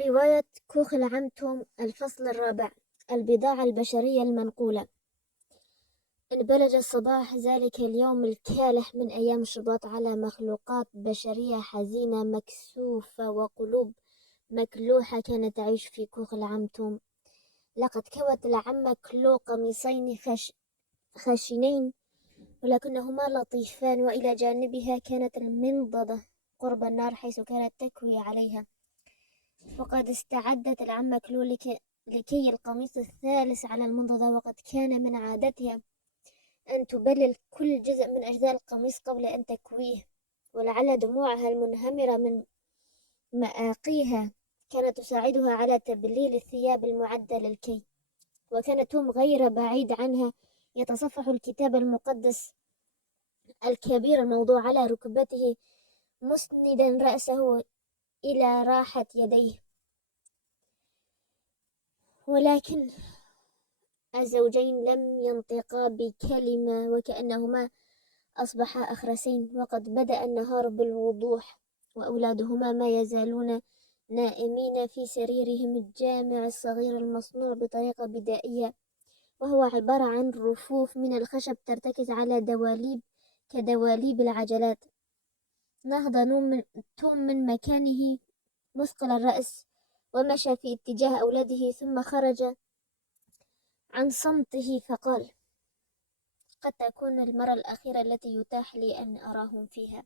رواية كوخ العمتم الفصل الرابع. البضاعة البشرية المنقولة. انبلج الصباح ذلك اليوم الكالح من أيام الشباط على مخلوقات بشرية حزينة مكسوفة وقلوب مكلوحة كانت تعيش في كوخ العمتم. لقد كوت العمة كلو قميصين خشنين ولكنهما لطيفان، وإلى جانبها كانت المنضدة قرب النار حيث كانت تكوي عليها. وقد استعدت العمة كلو لكي القميص الثالث على المنضدة، وقد كان من عادتها أن تبلل كل جزء من أجزاء القميص قبل أن تكويه، ولعل دموعها المنهمرة من مآقيها كانت تساعدها على تبليل الثياب المعدة للكي. وكان توم غير بعيد عنها يتصفح الكتاب المقدس الكبير الموضوع على ركبته، مسندا رأسه إلى راحة يديه. ولكن الزوجين لم ينطقا بكلمة، وكأنهما أصبحا أخرسين. وقد بدأ النهار بالوضوح، وأولادهما ما يزالون نائمين في سريرهم الجامع الصغير المصنوع بطريقة بدائية، وهو عبارة عن رفوف من الخشب ترتكز على دواليب كدواليب العجلات. نهض توم من مكانه مثقل الرأس ومشى في اتجاه أولاده، ثم خرج عن صمته فقال: قد تكون المرة الأخيرة التي يتاح لي أن أراهم فيها.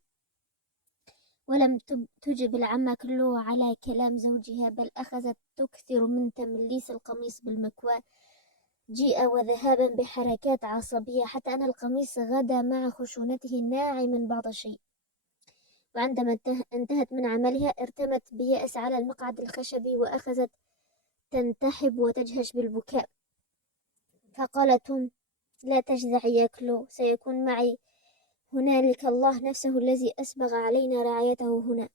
ولم تجب العمة كلو على كلام زوجها، بل أخذت تكثر من تمليس القميص بالمكواة جيء وذهابا بحركات عصبية، حتى أن القميص غدا مع خشونته ناعما بعض الشيء. وعندما انتهت من عملها ارتمت بيأس على المقعد الخشبي وأخذت تنتحب وتجهش بالبكاء. فقال توم: لا تجزعي يا كلو، سيكون معي هنالك الله نفسه الذي أسبغ علينا رعايته هنا.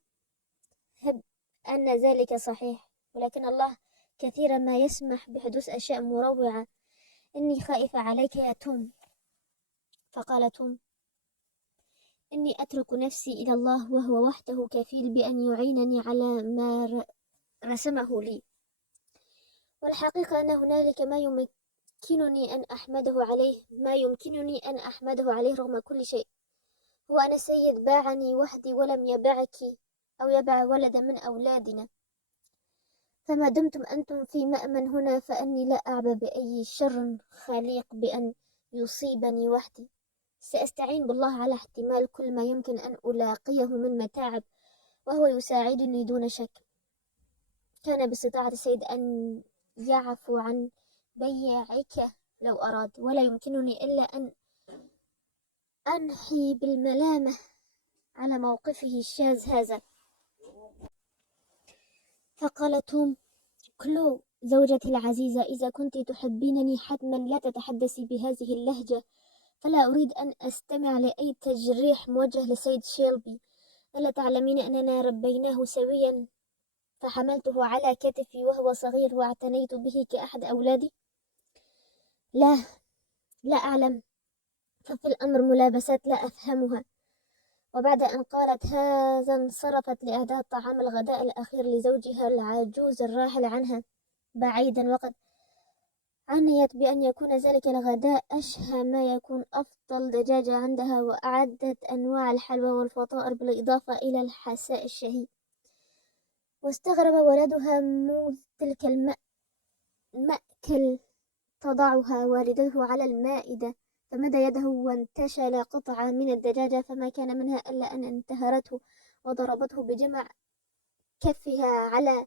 هب أن ذلك صحيح، ولكن الله كثيرا ما يسمح بحدوث أشياء مروعة. إني خائفة عليك يا توم. فقال توم: إني أترك نفسي إلى الله، وهو وحده كفيل بأن يعينني على ما رسمه لي. والحقيقة أن هنالك ما يمكنني أن أحمده عليه رغم كل شيء. هو أن السيد باعني وحدي ولم يبعك أو يبع ولدا من أولادنا. فما دمتم أنتم في مأمن هنا، فأني لا أعبأ بأي شر خليق بأن يصيبني وحدي. سأستعين بالله على احتمال كل ما يمكن أن ألاقيه من متاعب، وهو يساعدني دون شك. كان باستطاعة السيد أن يعفو عن بيعك لو أراد، ولا يمكنني إلا أن أنحي بالملامة على موقفه الشاذ هذا. فقال توم: كلو زوجتي العزيزة، إذا كنت تحبينني حتما لا تتحدثي بهذه اللهجة، فلا أريد أن أستمع لأي تجريح موجه لسيد شيلبي. ألا تعلمين أننا ربيناه سويا، فحملته على كتفي وهو صغير واعتنيت به كأحد أولادي؟ لا، لا أعلم، ففي الأمر ملابسات لا أفهمها. وبعد أن قالت هذا انصرفت لإعداد طعام الغداء الأخير لزوجها العجوز الراحل عنها بعيدا، وقد عنيت بأن يكون ذلك الغداء أشهى ما يكون، أفضل دجاجة عندها، وأعدت أنواع الحلوى والفطائر بالإضافة إلى الحساء الشهي. واستغرب ولدها موذ تلك المأكل تضعها والدته على المائدة، فمد يده وانتشل قطعة من الدجاجة، فما كان منها إلا أن انتهرته وضربته بجمع كفها على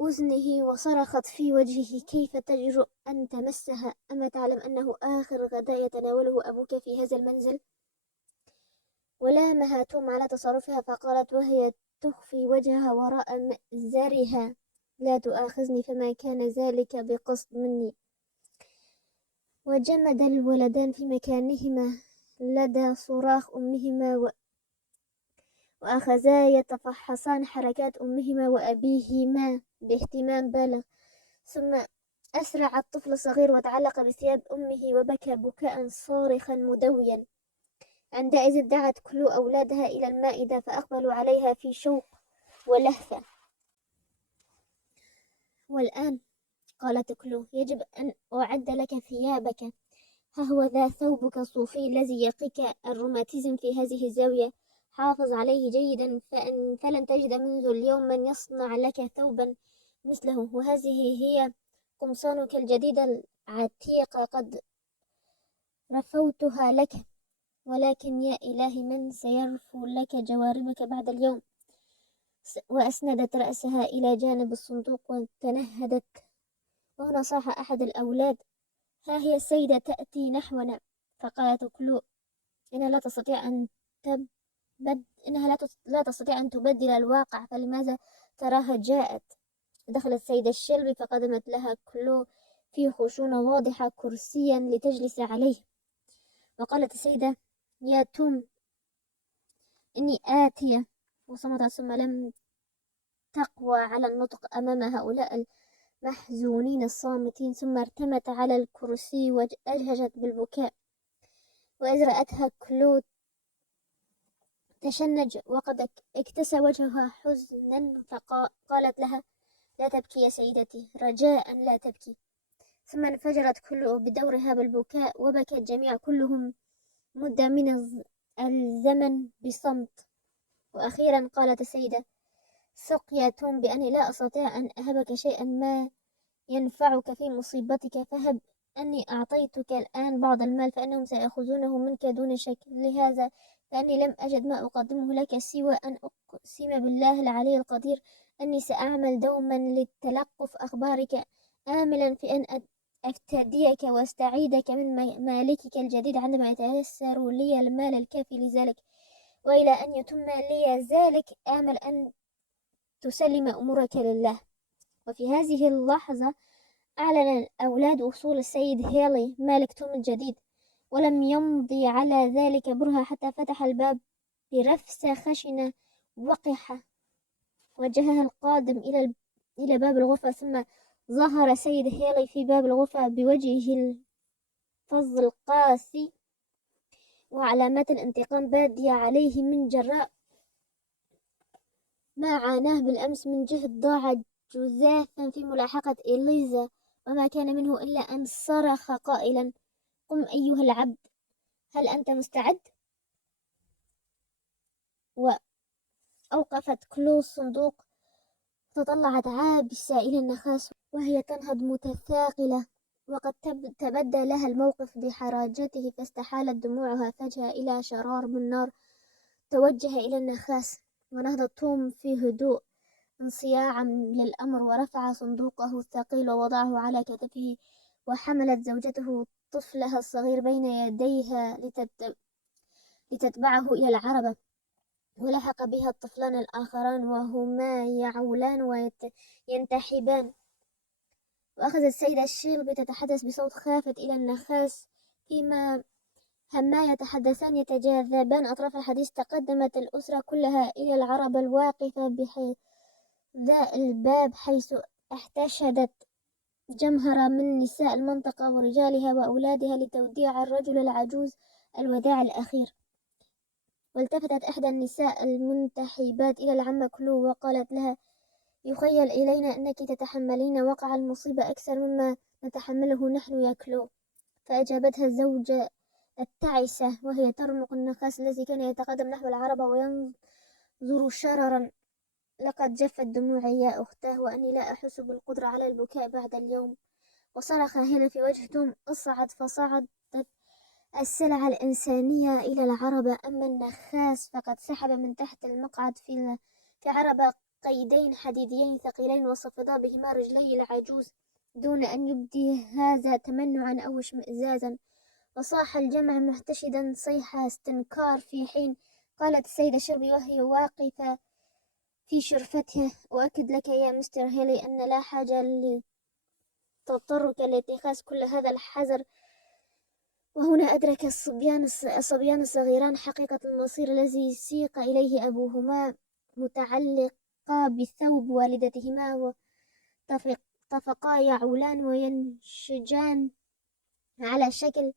أذنه وصرخت في وجهه: كيف تجرؤ أن تمسها؟ أما تعلم أنه آخر غداء يتناوله أبوك في هذا المنزل؟ ولامها توم على تصرفها، فقالت وهي تخفي وجهها وراء مأزرها: لا تؤاخذني، فما كان ذلك بقصد مني. وجمد الولدان في مكانهما لدى صراخ أمهما، وأخذا يتفحصان حركات أمهما وأبيهما باهتمام بالغ. ثم أسرع الطفل الصغير وتعلق بثياب أمه وبكى بكاء صارخا مدويا. عندئذ دعت كلو أولادها إلى المائدة، فأقبلوا عليها في شوق ولهفة. والآن قالت كلو يجب أن أعد لك ثيابك، ها هو ذا ثوبك الصوفي الذي يقيك الروماتيزم في هذه الزاوية، حافظ عليه جيدا فلن تجد منذ اليوم من يصنع لك ثوبا مثله، وهذه هي قمصانك الجديدة العتيقة قد رفوتها لك، ولكن يا إلهي من سيرفو لك جواربك بعد اليوم. وأسندت رأسها إلى جانب الصندوق وتنهدت، وهنا صاح أحد الأولاد: ها هي السيدة تأتي نحونا. فقالت كلو: إنها لا تستطيع أن لا تستطيع أن تبدل الواقع، فلماذا تراها جاءت؟ دخلت السيدة شيلبي فقدمت لها كلو في خشونة واضحة كرسيا لتجلس عليه، وقالت السيدة: يا توم إني آتية. وصمتت ثم لم تقوى على النطق أمام هؤلاء المحزونين الصامتين، ثم ارتمت على الكرسي وأجهشت بالبكاء. وإذ رأتها كلو تشنج وقد اكتسى وجهها حزنا، فقالت لها: لا تبكي يا سيدتي، رجاء لا تبكي. ثم انفجرت كلو بدورها بالبكاء، وبكت جميع كلهم مدة من الزمن بصمت. وأخيرا قالت السيدة: ثق يا توم بأني لا أستطيع أن أهبك شيئا ما ينفعك في مصيبتك، فهب أني أعطيتك الآن بعض المال فإنهم سيأخذونه منك دون شك، لهذا فإني لم أجد ما أقدمه لك سوى أن أقسم بالله العلي القدير أني سأعمل دوما لتلقف أخبارك، آملا في أن أفتديك واستعيدك من مالكك الجديد عندما يتيسر لي المال الكافي لذلك، وإلى أن يتم لي ذلك آمل أن تسلم أمورك لله. وفي هذه اللحظة أعلن الأولاد وصول السيد هيلي مالك توم الجديد، ولم يمضي على ذلك برهة حتى فتح الباب برفسة خشنة وقحة، وجهها القادم إلى باب الغرفة، ثم ظهر سيد هيلي في باب الغرفة بوجهه الفظ القاسي وعلامات الانتقام بادية عليه من جراء ما عاناه بالأمس من جهد ضاع جزافا في ملاحقة إليزا، وما كان منه إلا أن صرخ قائلا: قم أيها العبد، هل أنت مستعد؟ وأوقفت كلو الصندوق، تطلعت عابسة إلى النخاس وهي تنهض متثاقلة، وقد تبدى لها الموقف بحراجته، فاستحالت دموعها فجأة إلى شرار من نار توجه إلى النخاس. ونهض توم في هدوء انصياعا للأمر، ورفع صندوقه الثقيل ووضعه على كتفه، وحملت زوجته طفلها الصغير بين يديها لتتبعه إلى العربة، ولحق بها الطفلان الآخران وهما يعولان وينتحبان. وأخذت السيدة شيلبي تتحدث بصوت خافت إلى النخاس، فيما هما يتحدثان يتجاذبان أطراف الحديث. تقدمت الأسرة كلها إلى العربة الواقفة بحذاء الباب، حيث احتشدت جمهرة من نساء المنطقة ورجالها وأولادها لتوديع الرجل العجوز الوداع الأخير. والتفتت إحدى النساء المنتحبات إلى العمة كلو وقالت لها: يخيل إلينا أنك تتحملين وقع المصيبة أكثر مما نتحمله نحن يا كلو. فأجابتها الزوجة التعسة وهي ترمق النخاس الذي كان يتقدم نحو العربة وينظر شررا: لقد جفت دموعي يا أختاه، وأني لا أحس بالقدرة على البكاء بعد اليوم. وصرخ هنا في وجه توم: اصعد. فصعدت السلع الإنسانية إلى العربة، أما النخاس فقد سحب من تحت المقعد في عربة قيدين حديديين ثقيلين وصفدا بهما رجلي العجوز دون أن يبدي هذا تمنعا أو اشمئزازا. وصاح الجمع محتشدا صيحة استنكار، في حين قالت السيدة شيلبي وهي واقفة في شرفتها: أؤكد لك يا مستر هيلي أن لا حاجة تضطرك لاتخاذ كل هذا الحذر. وهنا أدرك الصبيان الصغيران حقيقة المصير الذي سيق إليه أبوهما، متعلقا بثوب والدتهما، وتفقا يعولان وينشجان على شكل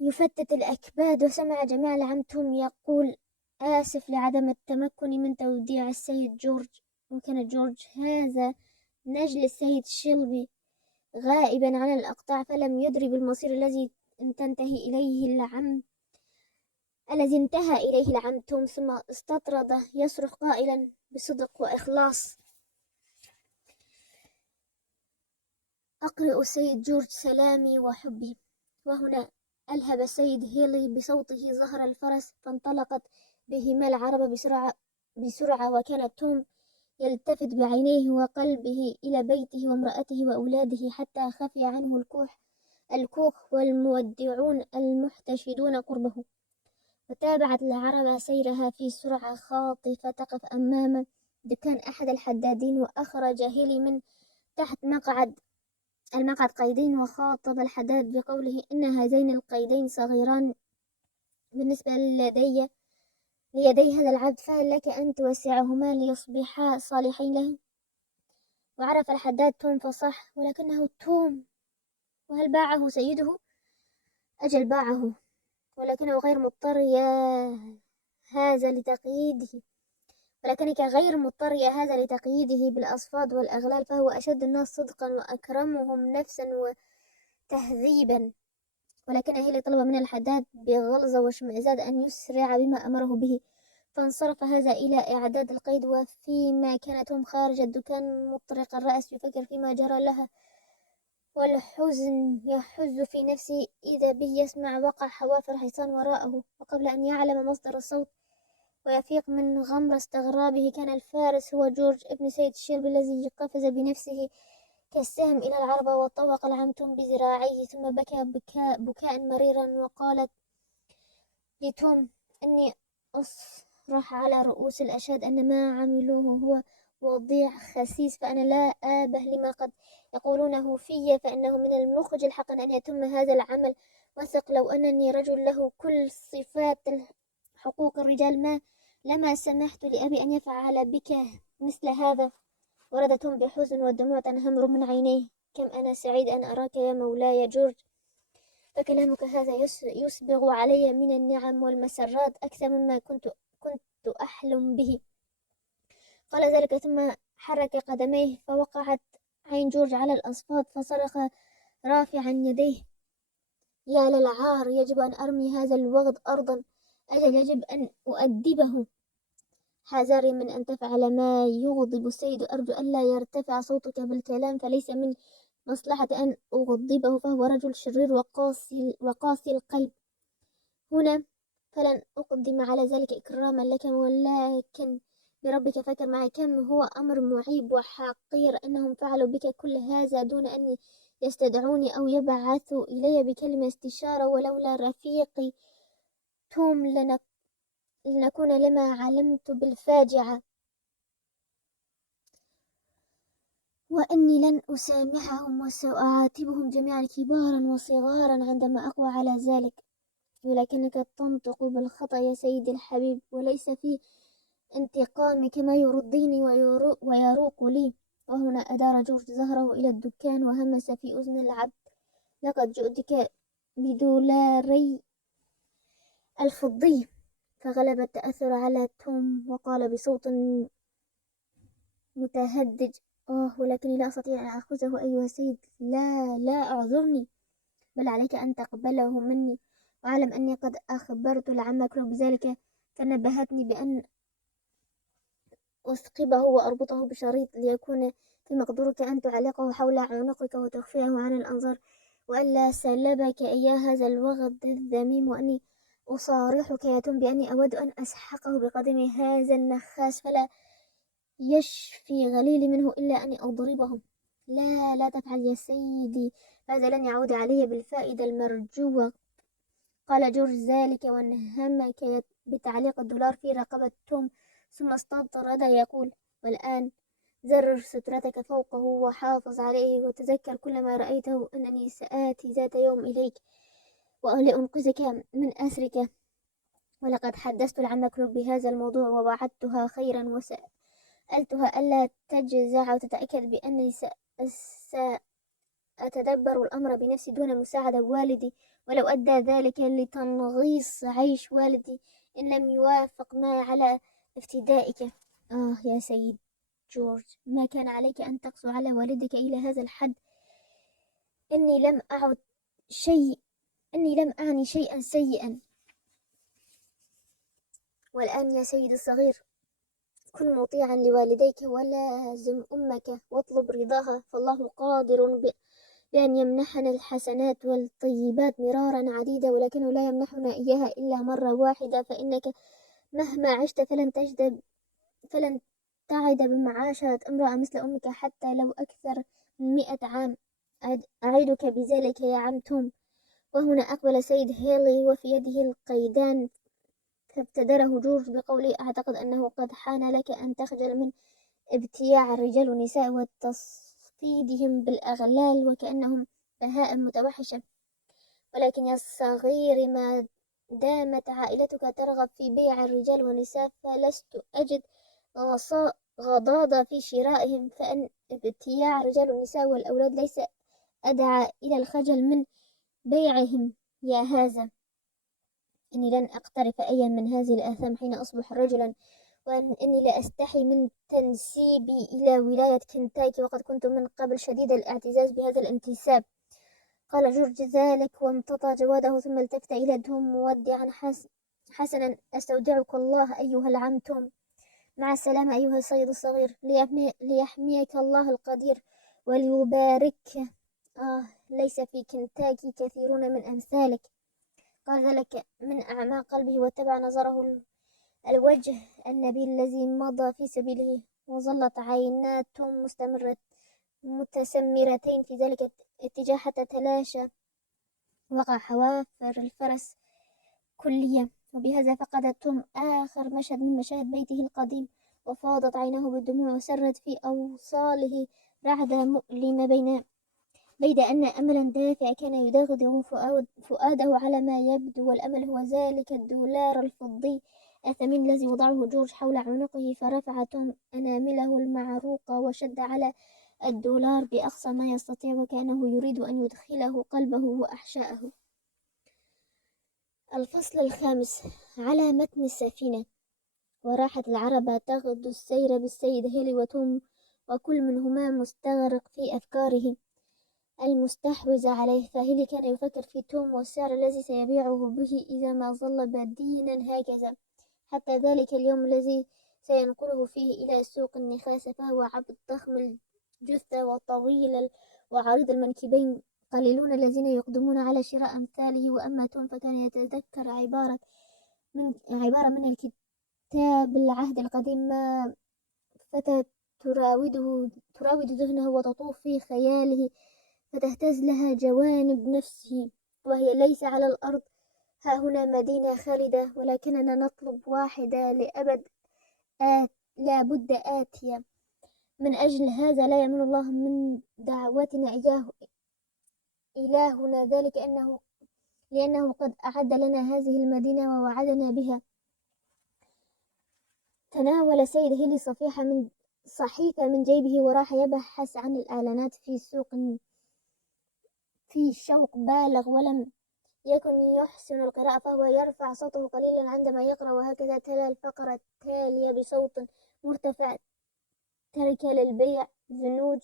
يفتت الأكباد. وسمع جميع العم توم يقول: آسف لعدم التمكن من توديع السيد جورج. وكان جورج هذا نجل السيد شلبي غائبا عن الأقطاع، فلم يدري بالمصير الذي انتهى إليه العم توم، ثم استطرد يصرخ قائلا بصدق وإخلاص: أقرئ سيد جورج سلامي وحبي. وهنا ألهب السيد هيلي بصوته ظهر الفرس، فانطلقت بهما العربة بسرعة، وكان توم يلتفت بعينيه وقلبه إلى بيته وامرأته وأولاده، حتى خفي عنه الكوخ والمودعون المحتشدون قربه. وتابعت العربة سيرها في سرعة خاطفة، تقف أمام دكان أحد الحدادين، وأخرج هيلي من تحت المقعد قيدين، وخاطب الحداد بقوله: إن هذين القيدين صغيران بالنسبة ليدي هذا العبد، فهل لك أن توسعهما ليصبحا صالحين له؟ وعرف الحداد توم فصح: ولكنه توم، وهل باعه سيده؟ أجل باعه، ولكنه غير مضطر غير مضطر لتقييده بالأصفاد والأغلال، فهو أشد الناس صدقا وأكرمهم نفسا وتهذيبا. ولكن هيلي طلب من الحداد بغلظة واشمئزاز أن يسرع بما أمره به، فانصرف هذا إلى إعداد القيد. وفيما كان توم خارج الدكان مطرق الرأس يفكر فيما جرى لها، والحزن يحز في نفسه، إذا به يسمع وقع حوافر حصان وراءه. وقبل أن يعلم مصدر الصوت ويفيق من غمر استغرابه، كان الفارس هو جورج ابن سيد شيلبي، الذي قفز بنفسه كالسهم إلى العربة وطوق العم توم بذراعيه، ثم بكى بكاء مريرا، وقالت لتوم: إني أصرح على رؤوس الأشهاد أن ما عملوه هو وضيع خسيس، فأنا لا آبه لما قد يقولونه في، فإنه من المخجل حقا أن يتم هذا العمل. وثق لو أنني رجل له كل صفات حقوق الرجال لما سمحت لأبي أن يفعل بك مثل هذا. ورد توم بحزن، والدموع تنهمر من عينيه. كم أنا سعيد أن أراك يا مولاي جورج، فكلامك هذا يسبغ علي من النعم والمسرات أكثر مما كنت أحلم به. قال ذلك ثم حرك قدميه، فوقعت عين جورج على الأصفاد، فصرخ رافعا يديه: يا للعار، يجب أن أرمي هذا الوغد أرضا، أجل يجب أن أؤدبه. حذري من أن تفعل ما يغضب السيد، أرجو ألا يرتفع صوتك بالكلام، فليس من مصلحة أن أغضبه، فهو رجل شرير وقاسي القلب. هنا فلن أقدم على ذلك إكراما لك، ولكن بربك فكر معي كم هو أمر معيب وحقير أنهم فعلوا بك كل هذا دون أن يستدعوني أو يبعثوا إلي بكلمة استشارة. ولولا رفيقي توم لنكون لما علمت بالفاجعة، وأني لن أسامحهم، وسأعاتبهم جميعا كبارا وصغارا عندما أقوى على ذلك. ولكنك تنطق بالخطأ يا سيدي الحبيب، وليس في انتقامك ما يرضيني ويروق لي. وهنا أدار جورج ظهره إلى الدكان وهمس في أذن العبد: لقد جئتك بدولاري الفضي. فغلب التأثر على توم، وقال بصوت متهدج: ولكني لا أستطيع أن أخذه أيها السيد. لا أعذرني، بل عليك أن تقبله مني. وأعلم أني قد أخبرت العم كلوب بذلك، فنبهتني بأن أثقبه وأربطه بشريط، ليكون في مقدورك أن تعلقه حول عنقك وتخفيه عن الأنظار، وألا سلبك إياه هذا الوغد الذميم. وأني أصارحك يا توم بأني أود أن أسحقه بقدم هذا النخاس، فلا يشفي غليلي منه إلا أن أضربه. لا تفعل يا سيدي، هذا لن يعود علي بالفائدة المرجوة. قال جورج ذلك وانهمك بتعليق الدولار في رقبة توم، ثم استطرد يقول: والآن زرر سترتك فوقه وحافظ عليه، وتذكر كل ما رأيته أنني سآتي ذات يوم إليك ولأنقذك من أسرك. ولقد حدثت العم كلوب بهذا الموضوع ووعدتها خيرا، وسألتها ألا تجزع، وتتأكد بأني سأتدبر الأمر بنفسي دون مساعدة والدي، ولو أدى ذلك لتنغيص عيش والدي إن لم يوافق معي على افتدائك. يا سيد جورج، ما كان عليك أن تقسو على والدك إلى هذا الحد. إني لم أعني شيئا سيئا. والآن يا سيدي الصغير، كن مطيعا لوالديك ولازم أمك واطلب رضاها، فالله قادر بأن يمنحنا الحسنات والطيبات مرارا عديدة، ولكنه لا يمنحنا إياها إلا مرة واحدة، فإنك مهما عشت فلن تعد بمعاشرة امرأة مثل أمك حتى لو أكثر من 100 عام. أعدك بذلك يا عم توم. وهنا أقبل سيد هيلي وفي يده القيدان، فابتدره جورج بقوله: أعتقد أنه قد حان لك أن تخجل من ابتياع الرجال والنساء وتصفيدهم بالأغلال وكأنهم بهائم متوحشة، ولكن يا الصغير، ما دامت عائلتك ترغب في بيع الرجال والنساء فلست أجد غضاضة في شرائهم، فإن ابتياع الرجال والنساء والأولاد ليس أدعى إلى الخجل من بيعهم يا هذا. إني لن أقترف أيا من هذه الآثام حين أصبح رجلا، وإني لا أستحي من تنسيبي إلى ولاية كنتاكي، وقد كنت من قبل شديد الاعتزاز بهذا الانتساب. قال جورج ذلك وامتطى جواده، ثم التفت إلى توم مودعا: حسنا، أستودعك الله أيها العم توم. مع السلامة أيها السيد الصغير، ليحميك الله القدير وليبارك. ليس في كنتاكي كثيرون من أمثالك. قال ذلك من أعماق قلبه، واتبع نظره الوجه النبيل الذي مضى في سبيله، وظلت عينا توم متسمرتين في ذلك الاتجاه حتى تلاشى وقع حوافر الفرس كليا. وبهذا فقد توم آخر مشهد من مشاهد بيته القديم، وفاضت عيناه بالدموع، وسرت في أوصاله رعدة مؤلمة، بيد أن أملا دافع كان يدغدغ فؤاده على ما يبدو، والأمل هو ذلك الدولار الفضي الثمين الذي وضعه جورج حول عنقه. فرفع توم أنامله المعروقة وشد على الدولار بأقصى ما يستطيع، وكأنه يريد أن يدخله قلبه وأحشاءه. الفصل الخامس. على متن السفينة. وراحت العربة تغدو السير بالسيد هيلي وتوم، وكل منهما مستغرق في أفكاره المستحوذة عليه. فهيلي كان يفكر في توم والسعر الذي سيبيعه به إذا ما ظل بدينا هكذا حتى ذلك اليوم الذي سينقله فيه إلى سوق النخاسة، فهو عبد ضخم الجثة وطويل وعريض المنكبين، قليلون الذين يقدمون على شراء أمثاله. وأما توم فكان يتذكر عبارة من الكتاب العهد القديم، ما فتى تراود ذهنه وتطوف في خياله، فتهتز لها جوانب نفسه، وهي ليس على الأرض. ها هنا مدينة خالدة، ولكننا نطلب واحدة لأبد لا بد آتية. من أجل هذا لا يمل الله من دعوتنا إلهنا ذلك لأنه قد أعد لنا هذه المدينة ووعدنا بها. تناول سيد هيلي صحيفة من جيبه وراح يبحث عن الإعلانات في السوق في شوق بالغ، ولم يكن يحسن القراءة، فهو يرفع صوته قليلا عندما يقرأ، وهكذا تلا الفقرة التالية بصوت مرتفع: ترك للبيع زنوج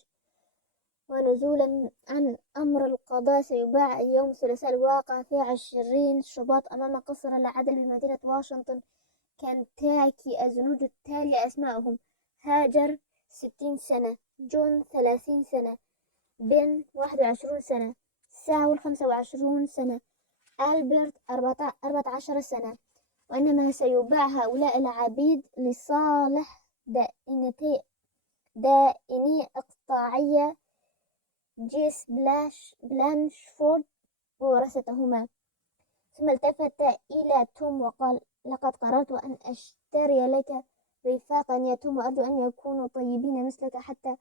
ونزولا عن أمر القضاء سيباع يوم الثلاثاء الواقع في 20 شباط أمام قصر العدل بمدينة واشنطن كنتاكي. الزنوج التالية أسماءهم: هاجر 60 سنة، جون 30 سنة، بن 21 سنة، ساول 25 سنة، ألبرت 14 سنة. وإنما سيباع هؤلاء العبيد لصالح دائني إقطاعية جيس بلانشفورد وورثتهما. ثم التفت إلى توم وقال: لقد قررت أن أشتري لك رفاقا يا توم، وأرجو أن يكونوا طيبين مثلك حتى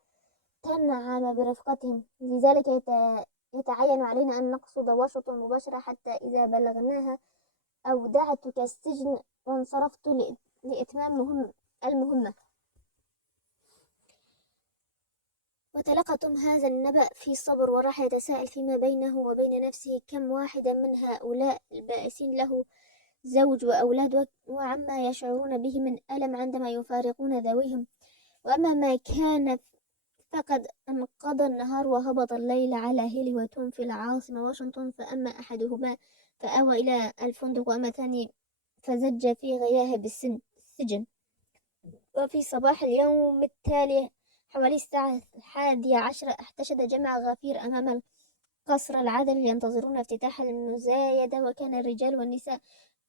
تنعم برفقتهم. لذلك يتعين علينا أن نقصد واشنطن مباشرة، حتى إذا بلغناها أودعتك السجن وانصرفت لإتمام المهمة. وتلقى توم هذا النبأ في صبر، وراح يتساءل فيما بينه وبين نفسه كم واحدا من هؤلاء البائسين له زوج وأولاد، وعما يشعرون به من ألم عندما يفارقون ذويهم. وأما ما كان فقد انقضى النهار وهبط الليل على هيلي وتوم في العاصمة واشنطن، فأما أحدهما فآوى إلى الفندق، وأما الثاني فزج في غياهب السجن. وفي صباح اليوم التالي حوالي الساعة 11 احتشد جمع غفير أمام قصر العدل ينتظرون افتتاح المزايدة، وكان الرجال والنساء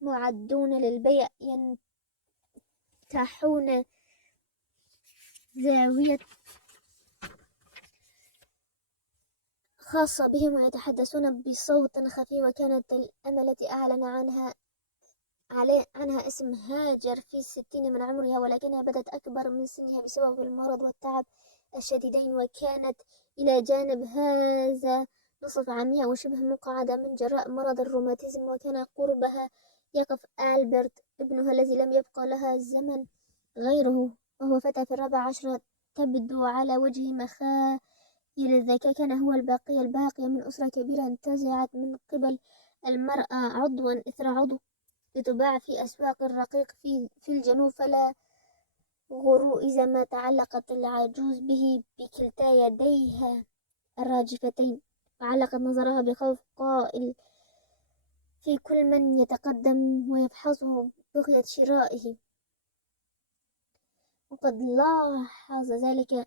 معدون للبيع ينتحون زاوية خاصة بهم ويتحدثون بصوت خفي. وكانت الأمة التي أعلن عنها اسم هاجر في 60 من عمرها، ولكنها بدت أكبر من سنها بسبب المرض والتعب الشديدين، وكانت إلى جانب هذا نصف عامية وشبه مقعدة من جراء مرض الروماتيزم. وكان قربها يقف ألبرت ابنها الذي لم يبقى لها زمن غيره، وهو فتى في 14، تبدو على وجهه مخايل الذكاء. كان هو الباقية من أسرة كبيرة انتزعت من قبل المرأة عضوا إثر عضو لتباع في أسواق الرقيق في الجنوب. فلا غرو إذا ما تعلقت العجوز به بكلتا يديها الراجفتين، وعلقت نظرها بخوف قائل في كل من يتقدم ويفحصه بغية شرائه. وقد لاحظ ذلك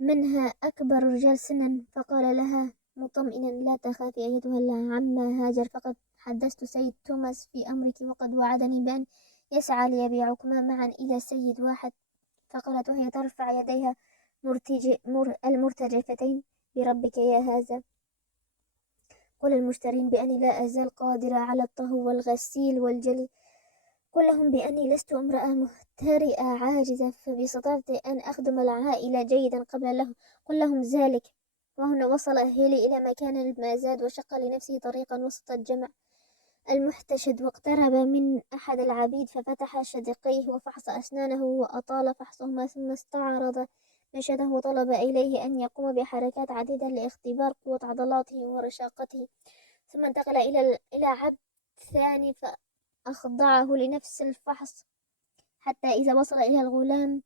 منها أكبر الرجال سنا، فقال لها مطمئنا: لا تخافي أيتها العمة هاجر، فقد حدثت سيد توماس في أمرك، وقد وعدني بأن يسعى ليبيعكما معا إلى سيد واحد. فقالت وهي ترفع يديها المرتجفتين: بربك يا هذا، قل المشترين بأني لا أزال قادرة على الطهو والغسيل والجلي، قل لهم بأني لست امرأة مهترئة عاجزة، فباستطاعتي أن أخدم العائلة جيدا قبل له، قل لهم ذلك. وهنا وصل هيلي إلى مكان المازاد وشق لنفسه طريقا وسط الجمع المحتشد، واقترب من أحد العبيد ففتح شدقيه وفحص أسنانه وأطال فحصهما، ثم استعرض مشيته وطلب إليه أن يقوم بحركات عديدة لاختبار قوة عضلاته ورشاقته. ثم انتقل إلى عبد ثاني فأخضعه لنفس الفحص، حتى إذا وصل إلى الغلام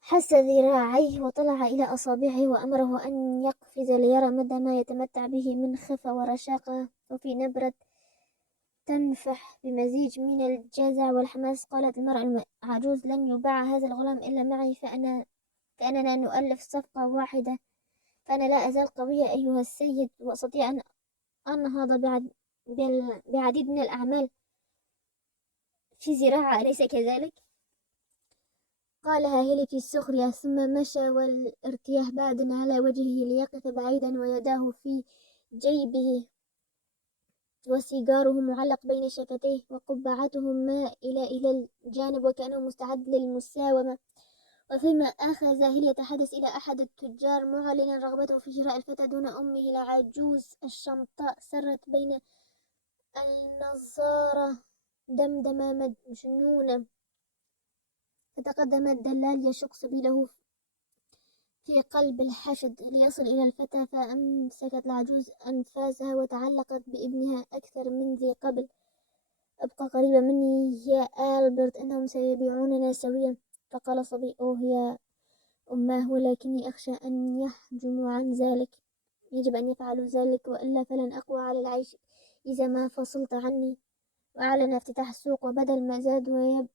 حس ذراعيه وطلع إلى أصابعه، وأمره أن يقفز ليرى مدى ما يتمتع به من خفة ورشاقة. وفي نبرة تنفح بمزيج من الجزع والحماس قالت المرأة العجوز: لن يباع هذا الغلام إلا معي، فأننا نؤلف صفقة واحدة، فأنا لا أزال قوية أيها السيد، وأستطيع أن أنهض بعديد من الأعمال في زراعة، أليس كذلك؟ قالها هيلي في السخرية، ثم مشى والارتياح بعد على وجهه ليقف بعيدا ويداه في جيبه وسيجاره معلق بين شفتيه وقبعته مائلة إلى الجانب وكأنه مستعد للمساومة. وفيما أخذ هيلي يتحدث إلى أحد التجار معلنا رغبته في شراء الفتى دون أمه العجوز الشمطاء سرت بين النظارة دمدمة مجنونة. فتقدم الدلال يشق سبيله في قلب الحشد ليصل إلى الفتى، فأمسكت العجوز أنفاسها وتعلقت بابنها أكثر من ذي قبل. ابق قريبا مني يا ألبرت، إنهم سيبيعوننا سويا. فقال الصبي: أوه يا أماه، ولكني أخشى أن يحجموا عن ذلك. يجب أن يفعلوا ذلك، وإلا فلن أقوى على العيش إذا ما فصلت عني. وأعلن افتتاح السوق وبدأ المزاد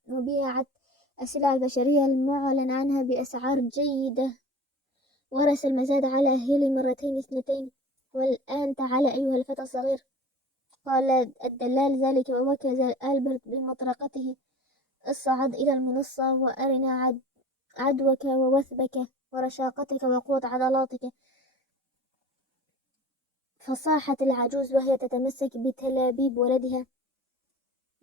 وبيعت السلع البشرية المعلن عنها بأسعار جيدة. ورث المزاد على هيلي مرتين اثنتين. والآن تعال أيها الفتى الصغير، قال الدلال ذلك ووكز ألبرت بمطرقته. اصعد إلى المنصة وأرنا عدوك ووثبك ورشاقتك وقوة عضلاتك. فصاحت العجوز وهي تتمسك بتلابيب ولدها: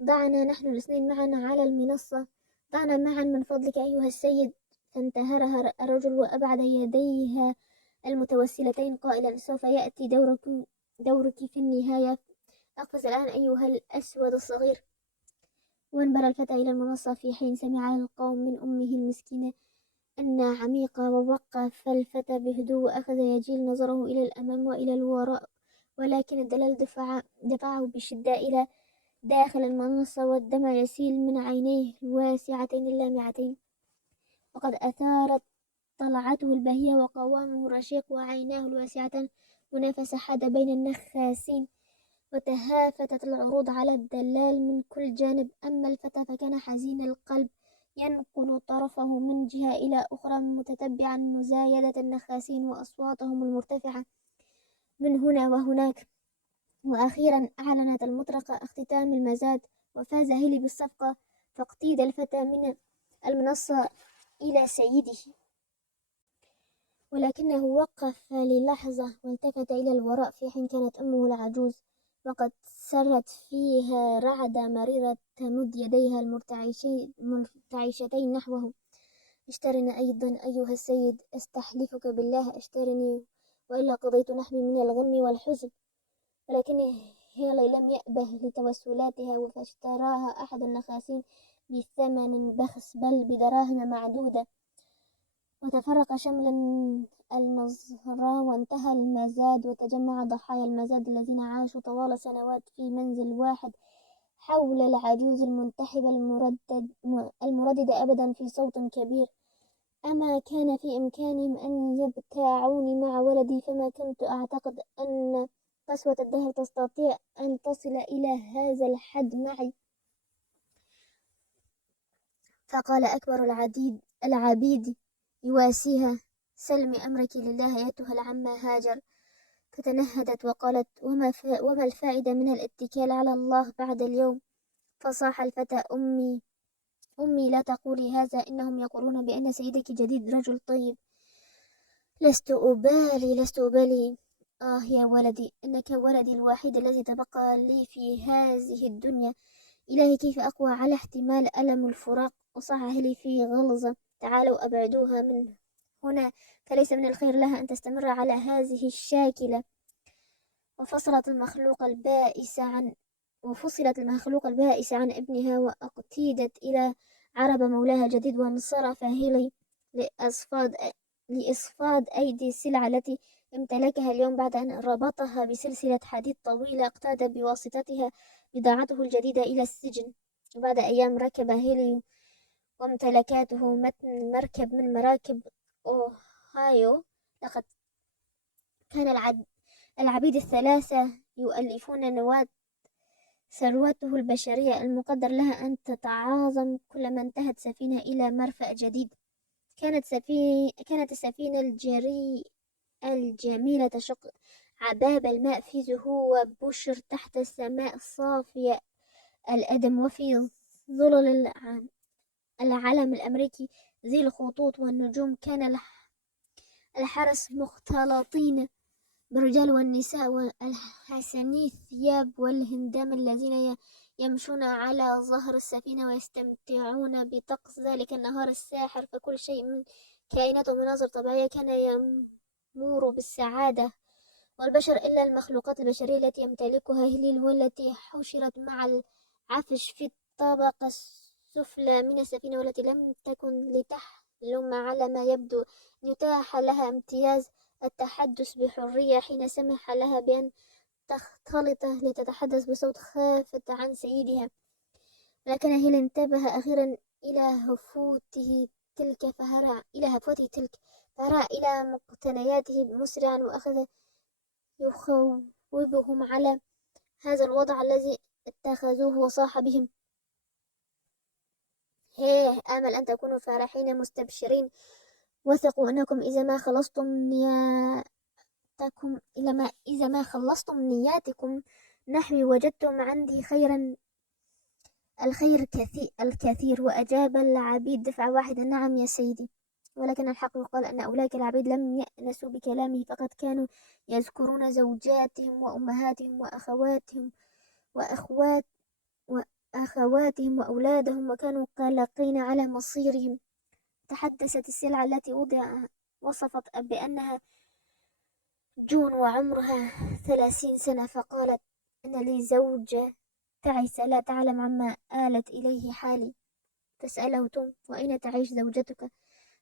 ضعنا نحن الاثنين معا على المنصة، ضعنا معا من فضلك أيها السيد. فانتهرها الرجل وأبعد يديها المتوسلتين قائلا: سوف يأتي دورك في النهاية، أقفز الآن أيها الأسود الصغير. وانبر الفتى إلى المنصة في حين سمع القوم من أمه المسكينة أنها عميقة. ووقف الفتى بهدوء وأخذ يجيل نظره إلى الأمام وإلى الوراء، ولكن الدلال دفعه بشدة إلى داخل المنصة، والدمع يسيل من عينيه الواسعتين اللامعتين. وقد أثارت طلعته البهية وقوامه الرشيق وعيناه الواسعتان منافسة حاد بين النخاسين، وتهافتت العروض على الدلال من كل جانب. أما الفتى فكان حزين القلب، ينقل طرفه من جهة إلى أخرى متتبعا مزايدة النخاسين وأصواتهم المرتفعة من هنا وهناك. وأخيرا أعلنت المطرقة اختتام المزاد، وفاز هيلي بالصفقة، فاقتيد الفتى من المنصة إلى سيده، ولكنه وقف للحظة والتفت إلى الوراء في حين كانت أمه العجوز وقد سرت فيها رعدة مريرة تمد يديها المرتعشتين نحوه. اشترني أيضا أيها السيد، أستحلفك بالله اشترني، وإلا قضيت نحبي من الغم والحزن. ولكن هيلي لم يأبه لتوسلاتها، فاشتراها أحد النخاسين بثمن بخس بل بدراهم معدودة، وتفرق شمل النظرة وانتهى المزاد، وتجمع ضحايا المزاد الذين عاشوا طوال سنوات في منزل واحد حول العجوز المنتحبة المرددة أبدا في صوت كبير: أما كان في إمكانهم أن يبتاعوني مع ولدي، فما كنت أعتقد أن قسوة الدهر تستطيع أن تصل إلى هذا الحد معي. فقال أكبر العبيد يواسيها: سلمي أمرك لله أيتها العمة هاجر. فتنهدت وقالت: وما الفائدة من الاتكال على الله بعد اليوم؟ فصاح الفتى: أمي لا تقولي هذا، إنهم يقولون بأن سيدك جديد رجل طيب. لست أبالي. يا ولدي، إنك ولدي الوحيد الذي تبقى لي في هذه الدنيا. إلهي كيف أقوى على احتمال ألم الفراق. وصاح هيلي في غلظة: تعالوا أبعدوها من هنا، فليس من الخير لها أن تستمر على هذه الشاكلة. وفصلت المخلوق البائس عن ابنها، وأقتيدت إلى عرب مولاها الجديد. وانصرف هيلي لإصفاد أيدي السلعة التي امتلكها اليوم بعد أن ربطها بسلسلة حديد طويلة اقتاد بواسطتها بضاعته الجديدة إلى السجن. وبعد أيام ركب هيلي وامتلكاته متن مركب من مراكب أوهايو. لقد كان العبيد الثلاثة يؤلفون نواة ثروته البشرية المقدر لها أن تتعاظم كلما انتهت سفينة إلى مرفأ جديد. كانت السفينة الجميلة تشق عباب الماء في زهو وبشر تحت السماء صافية الأدم، وفي ظلل العلم الأمريكي ذي الخطوط والنجوم. كان الحرس مختلطين بالرجال والنساء والحسني الثياب والهندام الذين يمشون على ظهر السفينة ويستمتعون بطقس ذلك النهار الساحر. فكل شيء من كائنات ومناظر طبيعية كان يمور بالسعادة، والبشر إلا المخلوقات البشرية التي يمتلكها هليل، والتي حشرت مع العفش في الطبقة السفلى من السفينة، والتي لم تكن لتحلم على ما يبدو يتاح لها امتياز التحدث بحرية حين سمح لها بأن تختلط لتتحدث بصوت خافت عن سيدها. لكن هيل انتبه أخيرا إلى هفوته تلك فهرع إلى مقتنياته مسرعا، وأخذ يخوبهم على هذا الوضع الذي اتخذوه، وصاح بهم: آمل أن تكونوا فرحين مستبشرين، وثقوا أنكم إذا ما خلصتم نياتكم نحوي وجدتم عندي الكثير. وأجاب العبيد دفعة واحدة: نعم يا سيدي. ولكن الحق يقال أن أولئك العبيد لم يأنسوا بكلامه، فقد كانوا يذكرون زوجاتهم وأمهاتهم وأخواتهم وأولادهم، وكانوا قلقين على مصيرهم. تحدثت السلعة التي وصفت بأنها جون وعمرها 30 سنة، فقالت: إن لي زوجة تعيسة لا تعلم عما آلت إليه حالي. فسأله توم: وأين تعيش زوجتك؟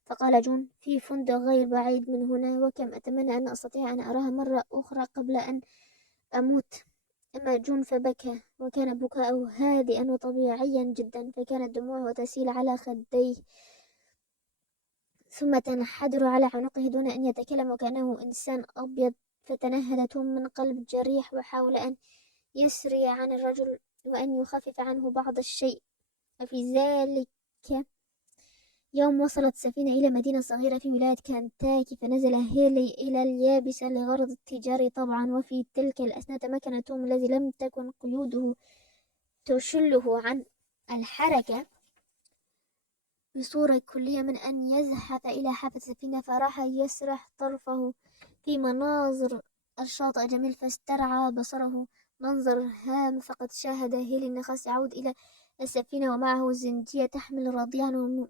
فقال جون: في فندق غير بعيد من هنا، وكم أتمنى أن أستطيع أن أراها مرة أخرى قبل أن أموت. أما جون فبكى، وكان بكاؤه هادئا وطبيعيا جدا، فكانت دموعه تسيل على خديه ثم تنحدر على عنقه دون أن يتكلم وكأنه إنسان أبيض، فتنهد توم من قلب جريح وحاول أن يسري عن الرجل وأن يخفف عنه بعض الشيء. وفي ذلك يوم وصلت السفينة إلى مدينة صغيرة في ولاية كنتاكي، فنزل هيلي إلى اليابسة لغرض التجارة طبعا. وفي تلك الأثناء تمكن توم الذي لم تكن قيوده تشله عن الحركة بصورة كلية من أن يزحف إلى حافة السفينة، فراح يسرح طرفه في مناظر الشاطئ جميل، فاسترعى بصره منظر هام، فقد شاهد هيلي النخاس يعود إلى السفينة ومعه زنجية تحمل رضيعا،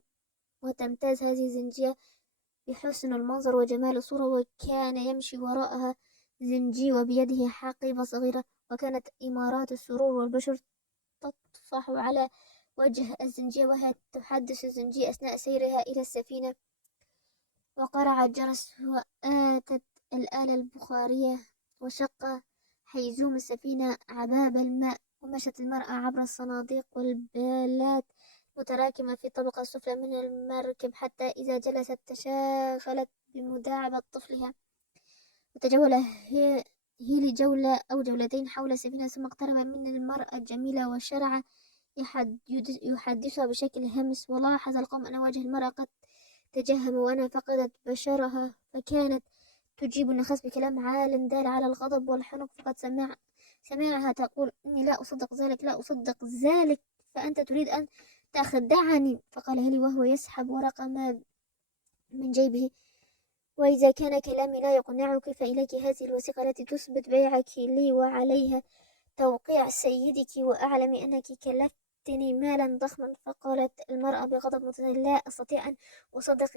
وتمتاز هذه الزنجية بحسن المنظر وجمال الصورة، وكان يمشي وراءها زنجي وبيده حقيبة صغيرة، وكانت إمارات السرور والبشر تطفح على وجه الزنجية وهي تحدث الزنجي أثناء سيرها إلى السفينة. وقرع الجرس وآتت الآلة البخارية وشق حيزوم السفينة عباب الماء، ومشت المرأة عبر الصناديق والبالات متراكمة في الطبقة السفلى من المركب، حتى إذا جلست تشاغلت بمداعبة طفلها، وتجول هيلي جولة أو جولتين حول السفينة، ثم اقترب من المرأة الجميلة وشرع يحدثها بشكل همس. ولاحظ القوم أن وجه المرأة قد تجهم وأنها فقدت بشرها، فكانت تجيب النخاس بكلام عال دال على الغضب والحنق، فقد سمعها تقول: إني لا أصدق ذلك، لا أصدق ذلك، فأنت تريد أن تخدعني. فقال هيلي وهو يسحب ورقة ما من جيبه: وإذا كان كلامي لا يقنعك فإليك هذه الوثيقة التي تثبت بيعك لي وعليها توقيع سيدك، وأعلم أنك كلفتني مالا ضخما. فقالت المرأة بغضب متزايد: لا أستطيع أن أصدق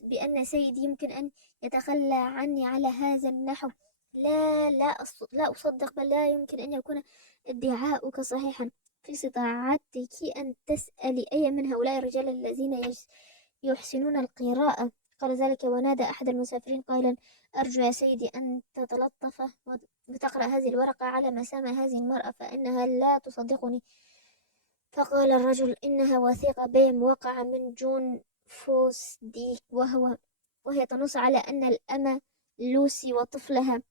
بأن سيدي يمكن أن يتخلى عني على هذا النحو. لا أصدق، بل لا يمكن أن يكون ادعاؤك صحيحا. في استطاعتك أن تسألي أي من هؤلاء الرجال الذين يحسنون القراءة قال ذلك، ونادى أحد المسافرين قائلا: أرجو يا سيدي أن تتلطف وتقرأ هذه الورقة على مسامع هذه المرأة، فإنها لا تصدقني. فقال الرجل: إنها وثيقة بيع موقعة من جون فوسديك، وهي تنص على أن الأمة لوسي وطفلها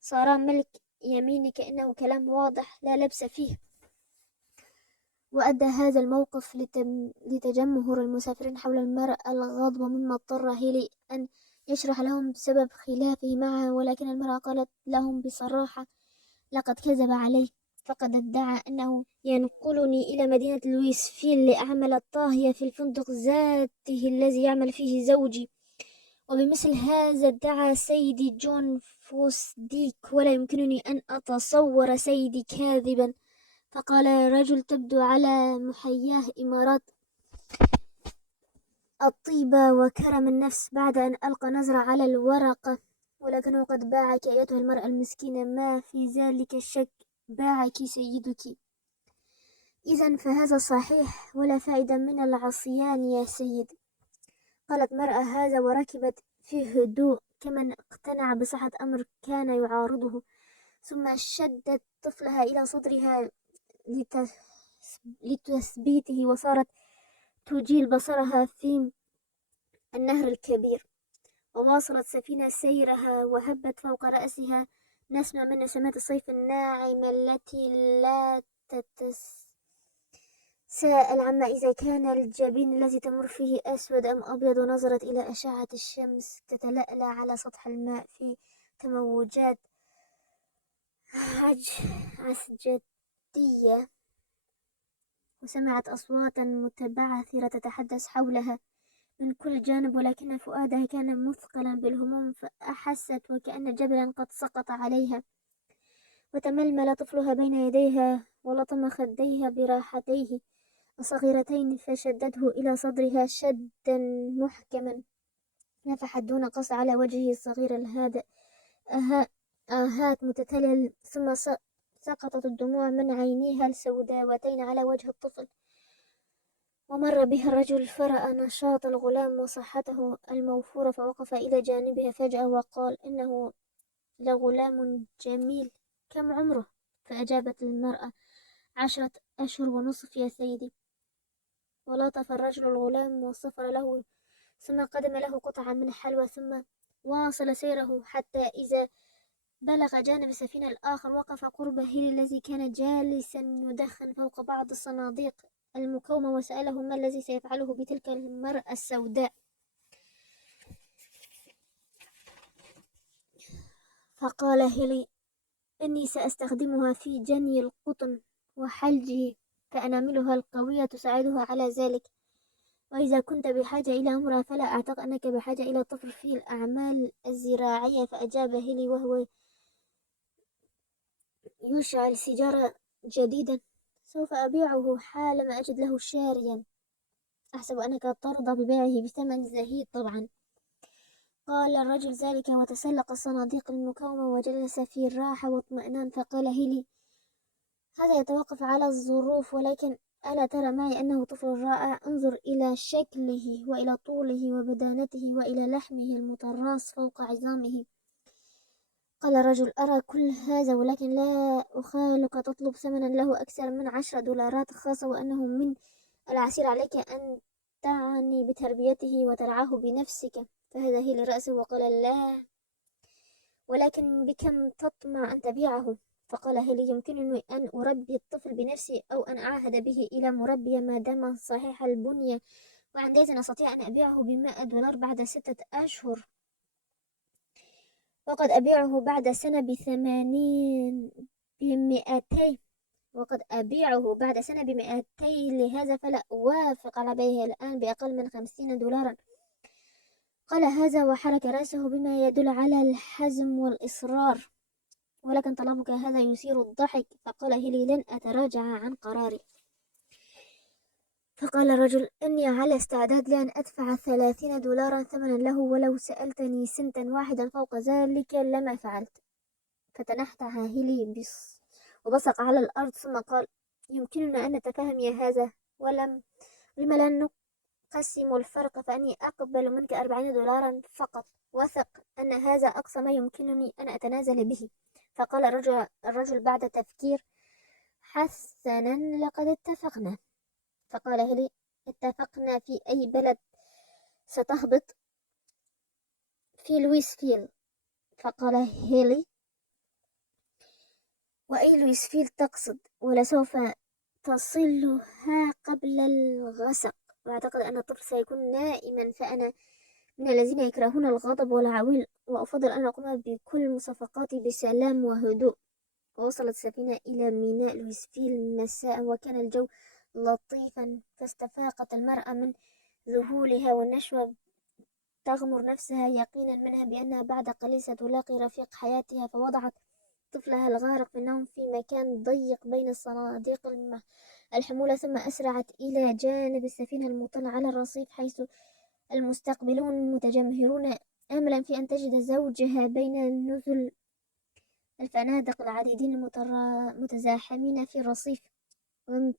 صارا ملك يمينك، إنه كلام واضح لا لبس فيه. وأدى هذا الموقف لتجمهر المسافرين حول المرأة الغاضبة، مما اضطر هيلي أن يشرح لهم سبب خلافه معها، ولكن المرأة قالت لهم بصراحة: لقد كذب علي، فقد ادعى أنه ينقلني إلى مدينة لويسفيل لأعمل الطاهية في الفندق ذاته الذي يعمل فيه زوجي، وبمثل هذا ادعى سيدي جون فوسديك، ولا يمكنني أن أتصور سيدي كاذبا. فقال الرجل: تبدو على محياه إمارات الطيبة وكرم النفس. بعد أن ألقى نظرة على الورقة: ولكنه قد باعك أيتها المرأة المسكينة، ما في ذلك الشك، باعك سيدك. إذن فهذا صحيح، ولا فائدة من العصيان يا سيدي. قالت مرأة هذا وركبت في هدوء كمن اقتنع بصحة أمر كان يعارضه، ثم شدت طفلها إلى صدرها لتثبيته، وصارت تجيل بصرها في النهر الكبير. وواصلت سفينة سيرها، وهبت فوق رأسها نسمة من نسمات الصيف الناعمة التي لا تتساءل عما إذا كان الجبين الذي تمر فيه أسود أم أبيض، ونظرت إلى أشعة الشمس تتلألأ على سطح الماء في تموجات عسجدية، وسمعت أصواتا متبعثرة تتحدث حولها من كل جانب، ولكن فؤادها كان مثقلا بالهموم، فأحست وكأن جبلا قد سقط عليها. وتململ طفلها بين يديها ولطم خديها براحتيه الصغيرتين، فشدته إلى صدرها شدا محكما، نفحت دون قصد على وجهه الصغير الهادئ آهات متتالية، ثم سقطت الدموع من عينيها السوداوتين على وجه الطفل. ومر بها الرجل فرأى نشاط الغلام وصحته الموفورة، فوقف إلى جانبها فجأة وقال: إنه لغلام جميل، كم عمره؟ فأجابت المرأة: 10 أشهر ونصف يا سيدي. ولطف الرجل الغلام وصفر له ثم قدم له قطعة من حلوى، ثم واصل سيره حتى إذا بلغ جانب السفينة الآخر وقف قرب هيلي الذي كان جالسا يدخن فوق بعض الصناديق المكومة، وسأله ما الذي سيفعله بتلك المرأة السوداء. فقال هيلي: إني سأستخدمها في جني القطن وحلجه، فأناملها القوية تساعدها على ذلك، وإذا كنت بحاجة إلى امرأة فلا أعتقد أنك بحاجة إلى طفل في الأعمال الزراعية. فأجاب هيلي وهو يشعل سيجارة جديدا: سوف أبيعه حالما أجد له شاريا. أحسب أنك ترضى ببيعه بثمن زهيد طبعا. قال الرجل ذلك وتسلق الصناديق المكومة وجلس في راحة واطمئنان. فقال هيلي: هذا يتوقف على الظروف، ولكن ألا ترى معي أنه طفل رائع؟ انظر إلى شكله وإلى طوله وبدانته وإلى لحمه المتراص فوق عظامه. قال الرجل: أرى كل هذا، ولكن لا أخالك تطلب ثمنا له أكثر من 10 دولارات، خاصة وأنه من العسير عليك أن تعني بتربيته وترعاه بنفسك. فهذا هيلي رأسه وقال: لا، ولكن بكم تطمع أن تبيعه؟ فقال هيلي: يمكنني أن أربي الطفل بنفسي أو أن أعهد به إلى مربية ما دام صحيح البنية، وعندئذ أستطيع أن أبيعه ب100 دولار بعد 6 أشهر، وقد أبيعه بعد سنة ب200. وقد أبيعه بعد سنة ب200. لهذا فلا أوافق على بيعه الآن بأقل من 50 دولارا. قال هذا وحرك رأسه بما يدل على الحزم والإصرار. ولكن طلبك هذا يثير الضحك. فقال هيلي: لن أتراجع عن قراري. فقال الرجل: إني على استعداد لأن أدفع 30 دولارا ثمنا له، ولو سألتني سنتا واحدا فوق ذلك لما فعلت. فتنحت هيلي وبصق على الأرض، ثم قال: يمكننا أن نتفاهم يا هذا، لما لا نقسم الفرق؟ فأني أقبل منك 40 دولارا فقط، وثق أن هذا أقصى ما يمكنني أن أتنازل به. فقال الرجل بعد تفكير: حسنا، لقد اتفقنا. فقال هيلي: اتفقنا في أي بلد ستهبط؟ في لويسفيل. فقال هيلي: وأي لويسفيل تقصد؟ ولسوف تصلها قبل الغسق، وأعتقد أن الطفل سيكون نائما، فأنا من الذين يكرهون الغضب والعويل، وأفضل أن أقوم بكل مصفقاتي بسلام وهدوء. ووصلت السفينة إلى ميناء لويسفيل مساء، وكان الجو لطيفا، فاستفاقت المرأة من ذهولها والنشوة، تغمر نفسها يقينا منها بأنها بعد قليل ستلاقي رفيق حياتها. فوضعت طفلها الغارق في النوم في مكان ضيق بين الصناديق الحمولة، ثم أسرعت إلى جانب السفينة المطل على الرصيف، حيث المستقبلون متجمهرون آملا في أن تجد زوجها بين نزل الفنادق العديدين متزاحمين في الرصيف.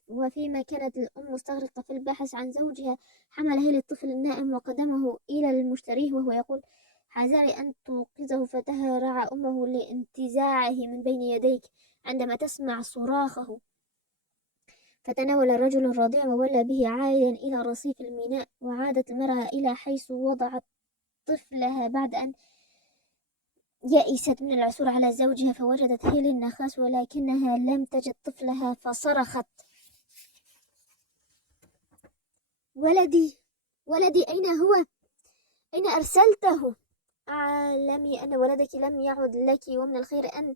وفيما كانت الأم مستغرقة في البحث عن زوجها، حمل هيلي الطفل النائم وقدمه إلى المشتريه وهو يقول: حذاري أن توقظه. فتهرع أمه لانتزاعه من بين يديك عندما تسمع صراخه. فتناول الرجل الرضيع وولى به عائدا إلى رصيف الميناء. وعادت المرأة إلى حيث وضعت طفلها بعد أن يئست من العثور على زوجها. فوجدت هيلي النخاس، ولكنها لم تجد طفلها، فصرخت: ولدي، ولدي، أين هو؟ أين أرسلته؟ أعلمي أن ولدك لم يعد لك، ومن الخير أن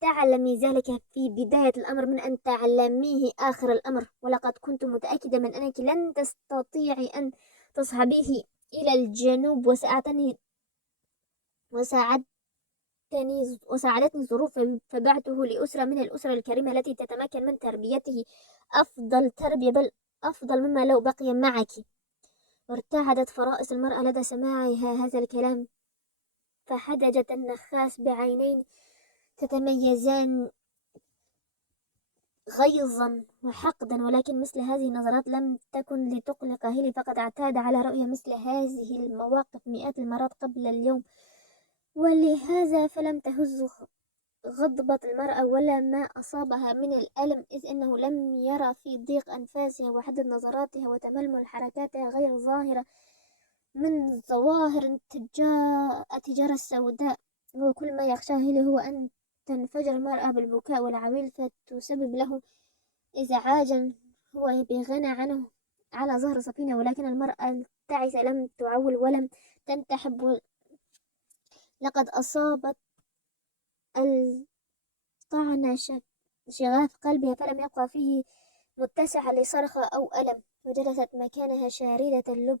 تعلمي ذلك في بداية الأمر من أن تعلميه آخر الأمر. ولقد كنت متأكدة من أنك لن تستطيعي أن تصحبيه إلى الجنوب، وساعدتني الظروف، فبعته لأسرة من الأسر الكريمة التي تتمكن من تربيته أفضل تربية، بل أفضل مما لو بقي معك. وارتعدت فرائص المرأة لدى سماعها هذا الكلام، فحدجت النخاس بعينين تتميزان غيظا وحقدا. ولكن مثل هذه النظرات لم تكن لتقلق هيلي، فقد اعتاد على رؤية مثل هذه المواقف مئات المرات قبل اليوم، ولهذا فلم تهز غضبة المرأة ولا ما أصابها من الألم، إذ أنه لم يرى في ضيق أنفاسها وحدة نظراتها وتململ حركاتها غير ظاهرة من ظواهر التجارة السوداء، وكل ما يخشاه هو أن تنفجر المرأة بالبكاء والعويل فتسبب له إزعاجا هو بغنى عنه على ظهر سفينة. ولكن المرأة التعسة لم تعول ولم تنتحب، لقد أصابت الطعنة شغاف قلبها فلم يبقى فيه متسع لصرخة أو ألم، وجلست مكانها شاردة اللب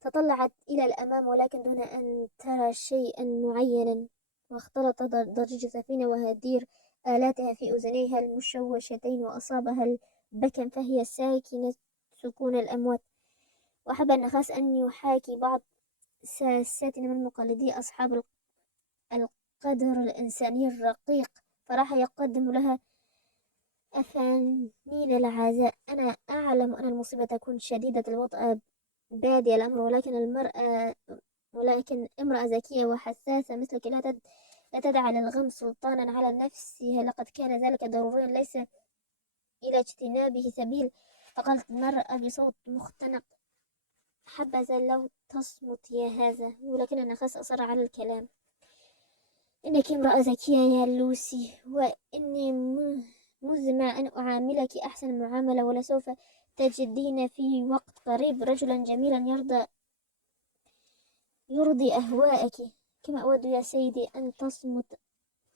تطلعت إلى الأمام ولكن دون أن ترى شيئا معينا. واختلط ضجيج السفينة وهدير آلاتها في أذنيها المشوشتين وأصابها البكم فهي ساكنة سكون الأموات. وأحب النخاس أن يحاكي بعض ساساتنا من مقلدي أصحاب القدر الإنساني الرقيق، فراح يقدم لها أفانين العزاء. أنا أعلم أن المصيبة تكون شديدة الوطأ بادئ الأمر، ولكن امرأة ذكية وحساسة مثلك لا تدع للغم سلطانا على نفسها، لقد كان ذلك ضروريا ليس إلى اجتنابه سبيل. فقالت المرأة بصوت مختنق: حبذا لو تصمت يا هذا. ولكن النخاس أصر على الكلام: إنك امرأة ذكية يا لوسي، وإني مزمع أن أعاملك أحسن المعاملة، ولسوف تجدين في وقت قريب رجلا جميلا يرضي أهواءك. كما أود يا سيدي أن تصمت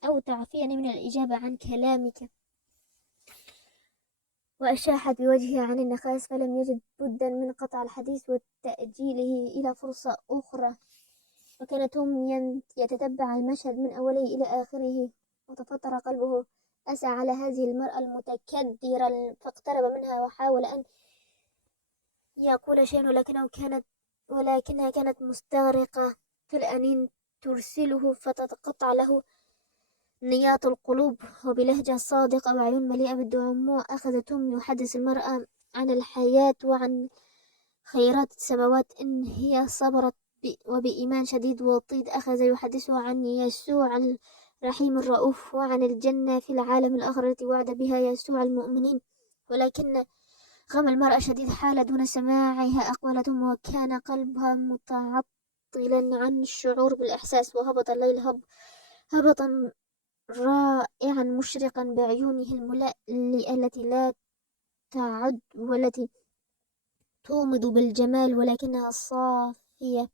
أو تعفيني من الإجابة عن كلامك. وأشاحت بوجهه عن النخاس، فلم يجد بدا من قطع الحديث وتأجيله إلى فرصة أخرى. وكان توم يتتبع المشهد من أوله إلى آخره، وتفطر قلبه أسى على هذه المرأة المتكدرة، فاقترب منها وحاول أن يقول شيئا ولكنها كانت مستغرقة في الأنين ترسله فتتقطع له نياط القلوب. وبلهجة صادقة وعيون مليئة بالدموع أخذ توم يحدث المرأة عن الحياة وعن خيرات السماوات إن هي صبرت، وبإيمان شديد وطيد أخذ يحدثه عن يسوع الرحيم الرؤوف وعن الجنة في العالم الآخر التي وعد بها يسوع المؤمنين. ولكن غم المرأة شديد حال دون سماعها أقوالهم، وكان قلبها متعطلا عن الشعور بالإحساس. وهبط الليل هبطا رائعا مشرقا بعيونه الملألئة التي لا تعد والتي تومض بالجمال، ولكنها صافية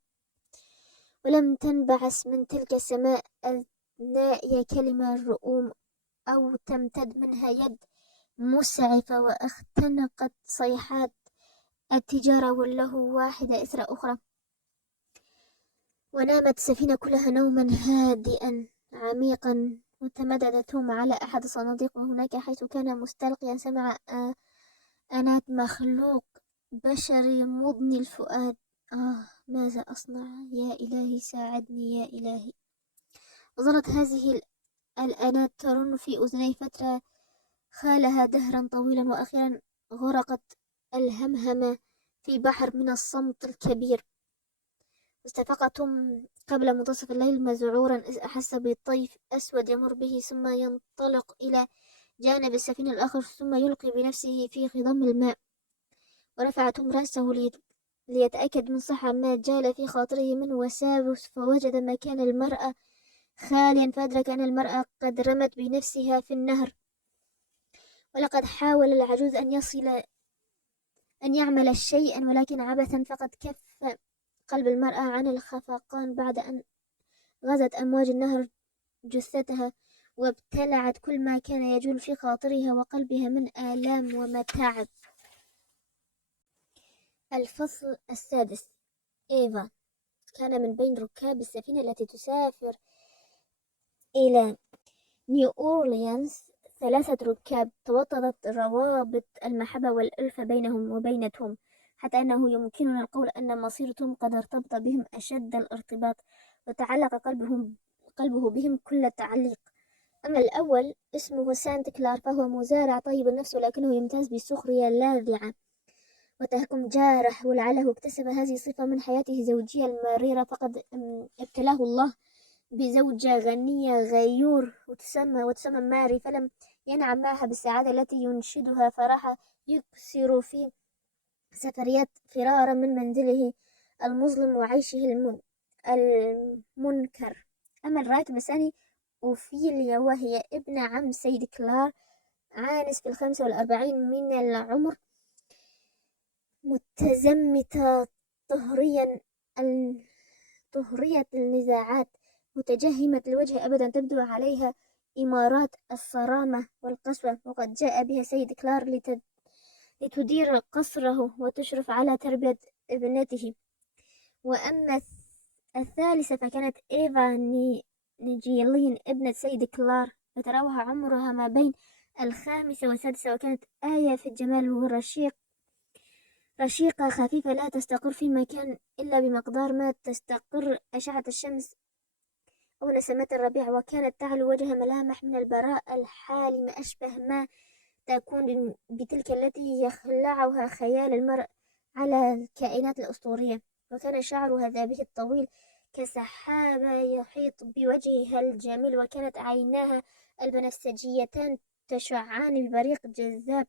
ولم تنبعث من تلك السماء النائية كلمة الرؤوم أو تمتد منها يد مسعفة. واختنقت صيحات التجارة واللهو واحدة إثر أخرى، ونامت السفينة كلها نوما هادئا عميقا. وتمدد توم على أحد الصناديق وهناك حيث كان مستلقيا سمع أنات مخلوق بشري مضني الفؤاد: ماذا أصنع يا إلهي، ساعدني يا إلهي. وظلت هذه الأنات ترن في أذني فترة خالها دهرا طويلا، وأخيرا غرقت الهمهمة في بحر من الصمت الكبير. استفاق توم قبل منتصف الليل مذعورا إذ أحس بطيف أسود يمر به، ثم ينطلق إلى جانب السفينة الآخر، ثم يلقي بنفسه في خضم الماء. ورفع توم رأسه ليتأكد من صحة ما جال في خاطره من وساوس، فوجد مكان المرأة خاليا، فأدرك أن المرأة قد رمت بنفسها في النهر. ولقد حاول العجوز أن يعمل شيئا، ولكن عبثا، فقد كف قلب المرأة عن الخفقان بعد أن غزت أمواج النهر جثتها وابتلعت كل ما كان يجول في خاطرها وقلبها من آلام ومتاعب. الفصل السادس. إيفا كان من بين ركاب السفينة التي تسافر إلى نيو أورليانز 3 ركاب توطدت روابط المحبة والألفة بينهم وبين توم، حتى أنه يمكننا القول أن مصير توم قد ارتبط بهم أشد الارتباط، وتعلق قلبه بهم كل التعليق. أما الأول اسمه سانت كلار، فهو مزارع طيب النفس، ولكنه يمتاز بالسخرية اللاذعة وتهكم جارح، ولعله اكتسب هذه الصفة من حياته الزوجية المريرة، فقد ابتلاه الله بزوجة غنية غيور وتسمى ماري، فلم ينعم معها بالسعادة التي ينشدها، فراح يكسر في سفريات فرارا من منزله المظلم وعيشه المنكر. أما الراتب الثاني أوفيليا، وهي ابن عم سيد كلار، عانس في 45 من العمر، متزمتة طهريا طهرية النزاعات، متجهمة الوجه أبدا، تبدو عليها إمارات الصرامة والقسوة. وقد جاء بها سيد كلار لتدير قصره وتشرف على تربية ابنته. وأما الثالثة فكانت إيفا نيجيلين ابنة سيد كلار، فتراوح عمرها ما بين 5 و6، وكانت آية في الجمال رشيقة خفيفة لا تستقر في مكان إلا بمقدار ما تستقر أشعة الشمس أو نسمات الربيع، وكانت تعلو وجه ملامح من البراءة الحالمة أشبه ما تكون بتلك التي يخلعها خيال المرء على الكائنات الأسطورية. وكان شعرها ذابه الطويل كسحابة يحيط بوجهها الجميل، وكانت عيناها البنفسجيتان تشعان ببريق جذاب،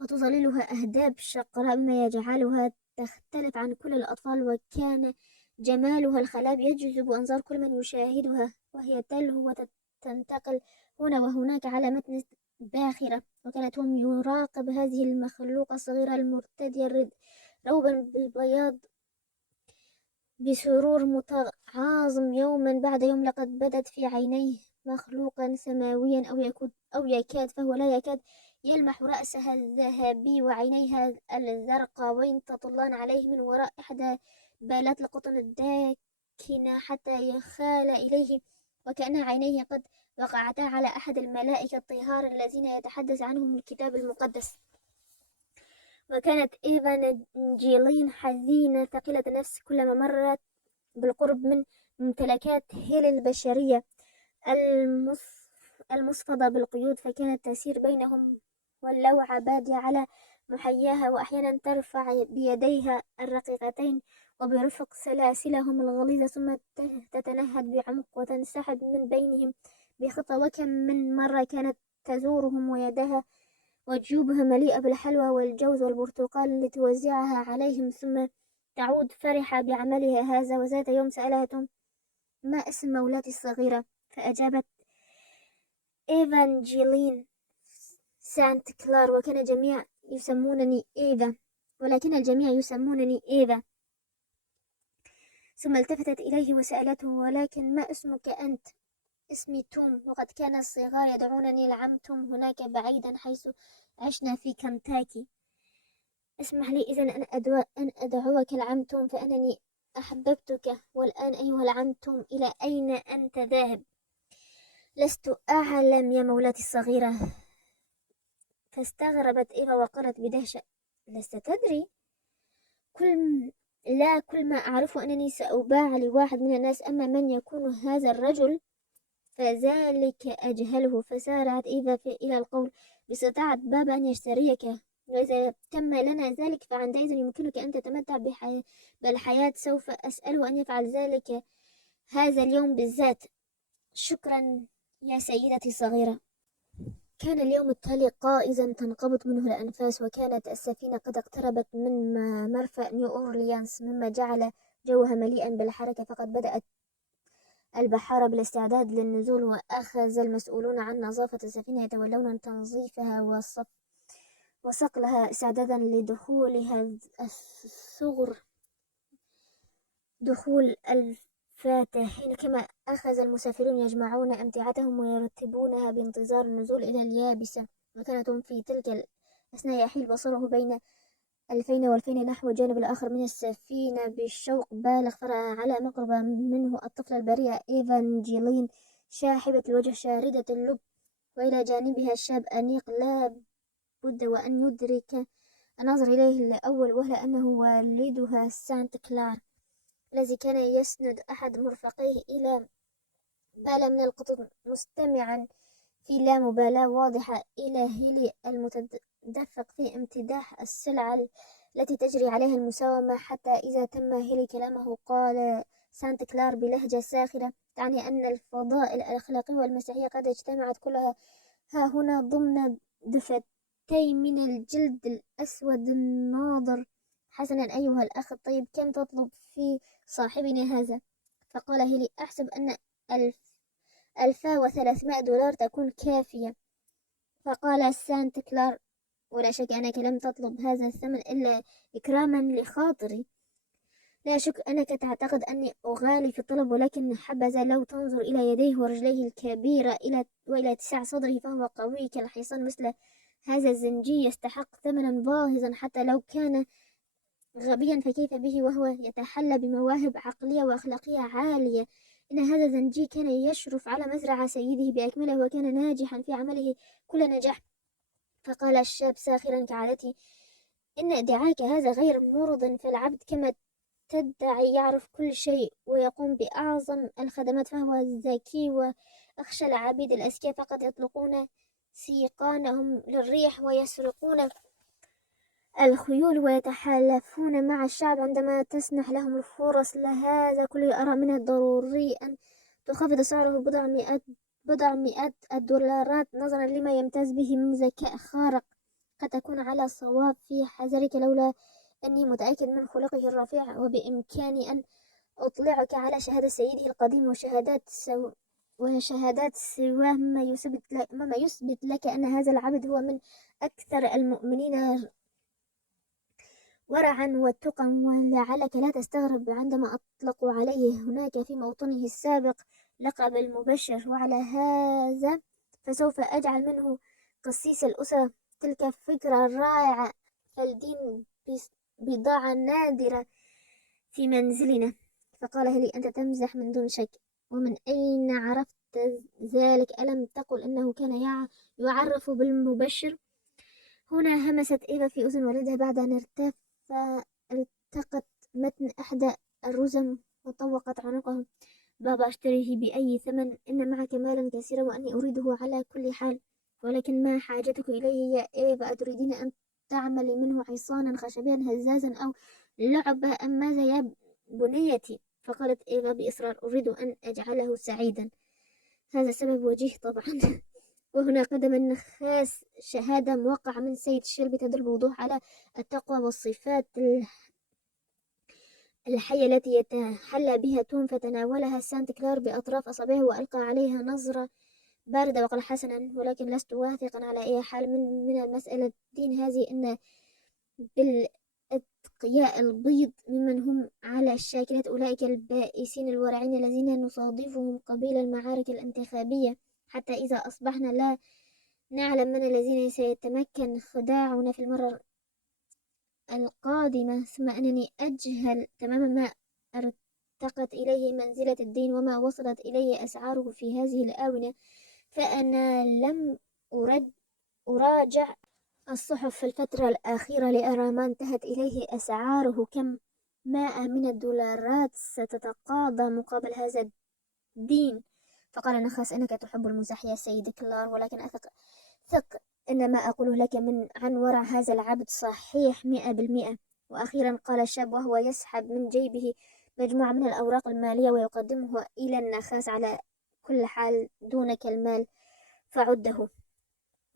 وتظللها أهداب شقراء مما يجعلها تختلف عن كل الأطفال. وكان جمالها الخلاب يجذب أنظار كل من يشاهدها، وهي تلهو وتنتقل هنا وهناك على متن باخرة. وكان توم يراقب هذه المخلوقة الصغيرة المرتدية روبا بالبياض بسرور متعاظم يوما بعد يوم. لقد بدت في عينيه مخلوقا سماويا أو يكاد، فهو لا يكاد يلمح رأسها الذهبي وعينيها الزرقاوين تطلان عليه من وراء إحدى بالات القطن الداكنة حتى يخال إليه، وكأن عينيه قد وقعتا على أحد الملائكة الطهار الذين يتحدث عنهم الكتاب المقدس. وكانت إيفا نجيلين حزينة ثقيلة النفس كلما مرت بالقرب من ممتلكات هيل البشرية المصفدة بالقيود، فكانت تسير بينهم واللوعة بادية على محياها، وأحيانا ترفع بيديها الرقيقتين وبرفق سلاسلهم الغليظة، ثم تتنهد بعمق وتنسحب من بينهم بخطى. وكم من مرة كانت تزورهم ويدها وجيوبها مليئة بالحلوى والجوز والبرتقال لتوزعها عليهم، ثم تعود فرحة بعملها هذا. وذات يوم سألها توم: ما اسم مولاتي الصغيرة؟ فأجابت: إيفانجيلين سانت كلار، وكان الجميع يسمونني إيفا، ولكن الجميع يسمونني إيفا. ثم التفتت إليه وسألته: ولكن ما اسمك أنت؟ اسمي توم، وقد كان الصغار يدعونني العم توم هناك بعيدا حيث عشنا في كنتاكي. اسمح لي إذن أن أدعوك العم توم، فأنني أحببتك. والآن أيها العم توم، إلى أين أنت ذاهب؟ لست أعلم يا مولاتي الصغيرة. فاستغربت إيفا وقالت بدهشة: لست تدري؟ كل ما أعرفه أنني سأباع لواحد من الناس، أما من يكون هذا الرجل فذلك أجهله. فسارعت إيفا إلى القول: باستطاعة بابا أن يشتريك، وإذا تم لنا ذلك فعندئذ يمكنك أن تتمتع بالحياة. سوف أسأله أن يفعل ذلك هذا اليوم بالذات. شكرا يا سيدتي الصغيرة. كان اليوم التالي قائزا تنقبض منه الأنفاس، وكانت السفينة قد اقتربت من مرفأ نيو أورليانس، مما جعل جوها مليئا بالحركة. فقد بدأت البحارة بالاستعداد للنزول، وأخذ المسؤولون عن نظافة السفينة يتولون تنظيفها وصقلها استعدادا لدخولها الثغر دخول الفاتحين. كما أخذ المسافرون يجمعون أمتعتهم ويرتبونها بانتظار النزول إلى اليابسة. وكانت في تلك الأثناء يحيل بصره بين 2000 و2000 نحو الجانب الآخر من السفينة بشوق بالغ، فرأى على مقرب منه الطفلة البريئة إيفانجيلين شاحبة الوجه شاردة اللب، وإلى جانبها الشاب أنيق لا بد وأن يدرك الناظر إليه لأول وهلة أنه والدها سانت كلار، الذي كان يسند أحد مرفقيه إلى بالة من القطن، مستمعا في لا مبالاة واضحة إلى هيلي المتدفق في امتداح السلعة التي تجري عليها المساومة. حتى إذا تم هيلي كلامه قال سانت كلار بلهجة ساخرة تعني أن الفضائل الأخلاقية والمسيحية قد اجتمعت كلها ها هنا ضمن دفتي من الجلد الأسود الناضر، حسنا أيها الأخ الطيب، كم تطلب في صاحبنا هذا؟ فقال هيلي: أحسب أن 1300 دولار تكون كافية. فقال سانت كلار: ولا شك أنك لم تطلب هذا الثمن إلا إكراما لخاطري. لا شك أنك تعتقد أني أغالي في الطلب، ولكن حبذا لو تنظر إلى يديه ورجليه الكبيرة وإلى اتساع صدره، فهو قوي كالحصان. مثل هذا الزنجي يستحق ثمنا باهظا حتى لو كان غبيا، فكيف به وهو يتحلى بمواهب عقلية وأخلاقية عالية؟ إن هذا الزنجي كان يشرف على مزرعة سيده بأكملها، وكان ناجحا في عمله كل نجاح. فقال الشاب ساخرا كعادته: إن ادعاك هذا غير مرض، فالعبد كما تدعي يعرف كل شيء ويقوم بأعظم الخدمات، فهو ذكي. وأخشى العبيد الأذكياء فقد يطلقون سيقانهم للريح ويسرقون الخيول ويتحالفون مع الشعب عندما تسنح لهم الفرص. لهذا كله أرى من الضروري أن تخفض سعره بضع مئات الدولارات، نظرا لما يمتاز به من ذكاء خارق. قد تكون على صواب في حذرك، لولا أني متأكد من خلقه الرفيع، وبإمكاني أن أطلعك على شهادة سيده القديم وشهادات سواه، مما يثبت لك أن هذا العبد هو من أكثر المؤمنين ورعا واتقا. ولعلك لا تستغرب عندما أطلقوا عليه هناك في موطنه السابق لقب المبشر، وعلى هذا فسوف أجعل منه قسيس الأسرة. تلك فكرة رائعة، فالدين بضاعة نادرة في منزلنا. فقال هلي: أنت تمزح من دون شك، ومن أين عرفت ذلك؟ ألم تقل إنه كان يعرف بالمبشر؟ هنا همست إيفا في أذن والدها بعد أن التقت متن أحدى الرزم وطوقت عنقه. بابا، اشتريه بأي ثمن، إن معك مالا كثيرا وأني أريده على كل حال. ولكن ما حاجتك إليه يا إيفا؟ أتريدين أن تعملي منه حصانا خشبيا هزازا أو لعبة أم ماذا يا بنيتي؟ فقالت إيفا بإصرار: أريد أن أجعله سعيدا. هذا سبب وجيه طبعا. وهنا قدم النخاس شهادة موقعة من سيد شيربي تدل بوضوح على التقوى والصفات الحية التي يتحلى بها توم. فتناولها سانت كلار بأطراف أصابعه وألقى عليها نظرة باردة وقال: حسنا، ولكن لست واثقا على أي حال من المسألة الدين هذه، إن بالأتقياء البيض ممن هم على الشاكلات، أولئك البائسين الورعين الذين نصادفهم قبيل المعارك الانتخابية، حتى إذا أصبحنا لا نعلم من الذين سيتمكن خداعنا في المرة القادمة، ثم أنني أجهل تماما ما ارتقت إليه منزلة الدين وما وصلت إليه أسعاره في هذه الآونة. فأنا لم أراجع الصحف في الفترة الأخيرة لأرى ما انتهت إليه أسعاره. كم 100 من الدولارات ستتقاضى مقابل هذا الدين؟ فقال نخاس: إنك تحب المزاح يا سيد كلار، ولكن ثق إن ما أقوله لك عن ورع هذا العبد صحيح 100%. وأخيرا قال الشاب وهو يسحب من جيبه مجموعة من الأوراق المالية ويقدمها إلى النخاس: على كل حال دونك المال فعده.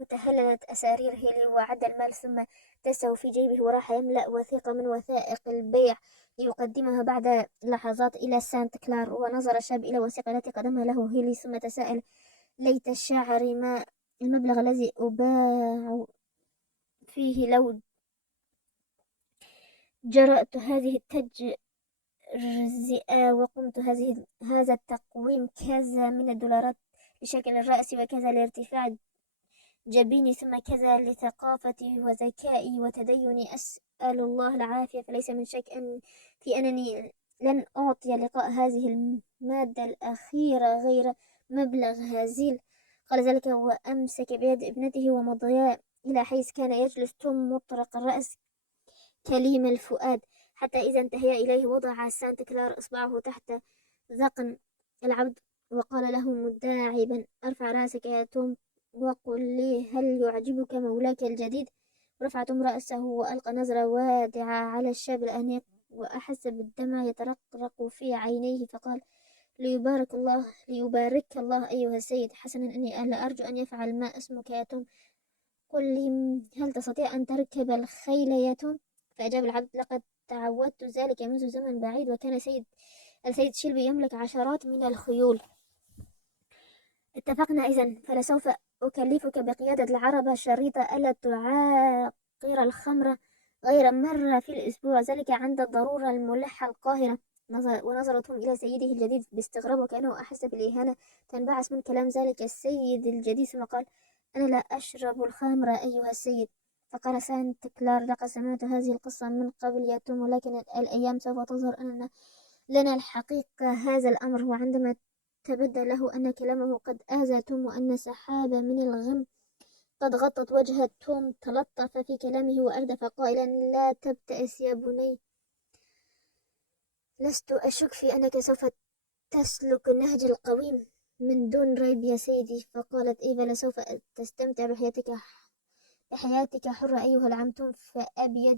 وتهللت أسارير هيلي وعد المال، ثم دسه في جيبه وراح يملأ وثيقة من وثائق البيع ليقدمها بعد لحظات إلى سانت كلار. ونظر الشاب إلى الوثيقة التي قدمها له هيلي ثم تساءل: ليت الشاعر ما المبلغ الذي أباع فيه لو جرأت هذه التجزئة وقمت هذا التقويم: كذا من الدولارات لشكل الرأس، وكذا لارتفاع جبيني، ثم كذا لثقافتي وذكائي وتديني. أسأل الله العافية، فليس من شك في أنني لن أعطي لقاء هذه المادة الأخيرة غير مبلغ هزيل. قال ذلك وأمسك بيد ابنته ومضيا إلى حيث كان يجلس توم مطرق الرأس كليم الفؤاد. حتى إذا انتهى إليه وضع سانت كلار إصبعه تحت ذقن العبد وقال له مداعبا: أرفع رأسك يا توم وقل لي، هل يعجبك مولاك الجديد؟ رفع توم رأسه وألقى نظرة وادعة على الشاب الأنيق، وأحس بالدمع يترقرق في عينيه، فقال: ليبارك الله أيها السيد. حسنا، إني لا أرجو أن يفعل ما اسمك يا توم. قل لي، هل تستطيع أن تركب الخيل يا توم؟ فأجاب العبد: لقد تعودت ذلك منذ زمن بعيد، وكان السيد شلبي يملك عشرات من الخيول. اتفقنا إذن، فلسوف أكلفك بقيادة العربة الشريطة ألا تعاقر الخمر غير مرة في الأسبوع، ذلك عند الضرورة الملحة القاهرة. ونظرتهم إلى سيده الجديد باستغراب، وكأنه أحس بالإهانة تنبعث من كلام ذلك السيد الجديد، ثم قال: أنا لا أشرب الخمر أيها السيد. فقال سانت كلار: لقد سمعت هذه القصة من قبل يا توم، ولكن الأيام سوف تظهر أن لنا الحقيقة هذا الأمر. وعندما تبدى له أن كلامه قد آذى توم وأن سحابة من الغم قد غطت وجه توم، تلطف في كلامه وأردف قائلا: لا تبتئس يا بني، لست أشك في أنك سوف تسلك النهج القويم من دون ريب يا سيدي. فقالت إيفا: لسوف تستمتع بحياتك حرة أيها العم توم. فأبي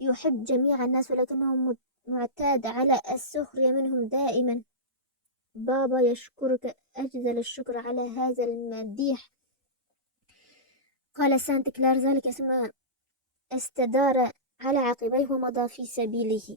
يحب جميع الناس، ولكنه معتاد على السخرية منهم دائما. بابا يشكرك أجزل الشكر على هذا المديح. قال سانت كلار ذلك ثم استدار على عقبيه ومضى في سبيله.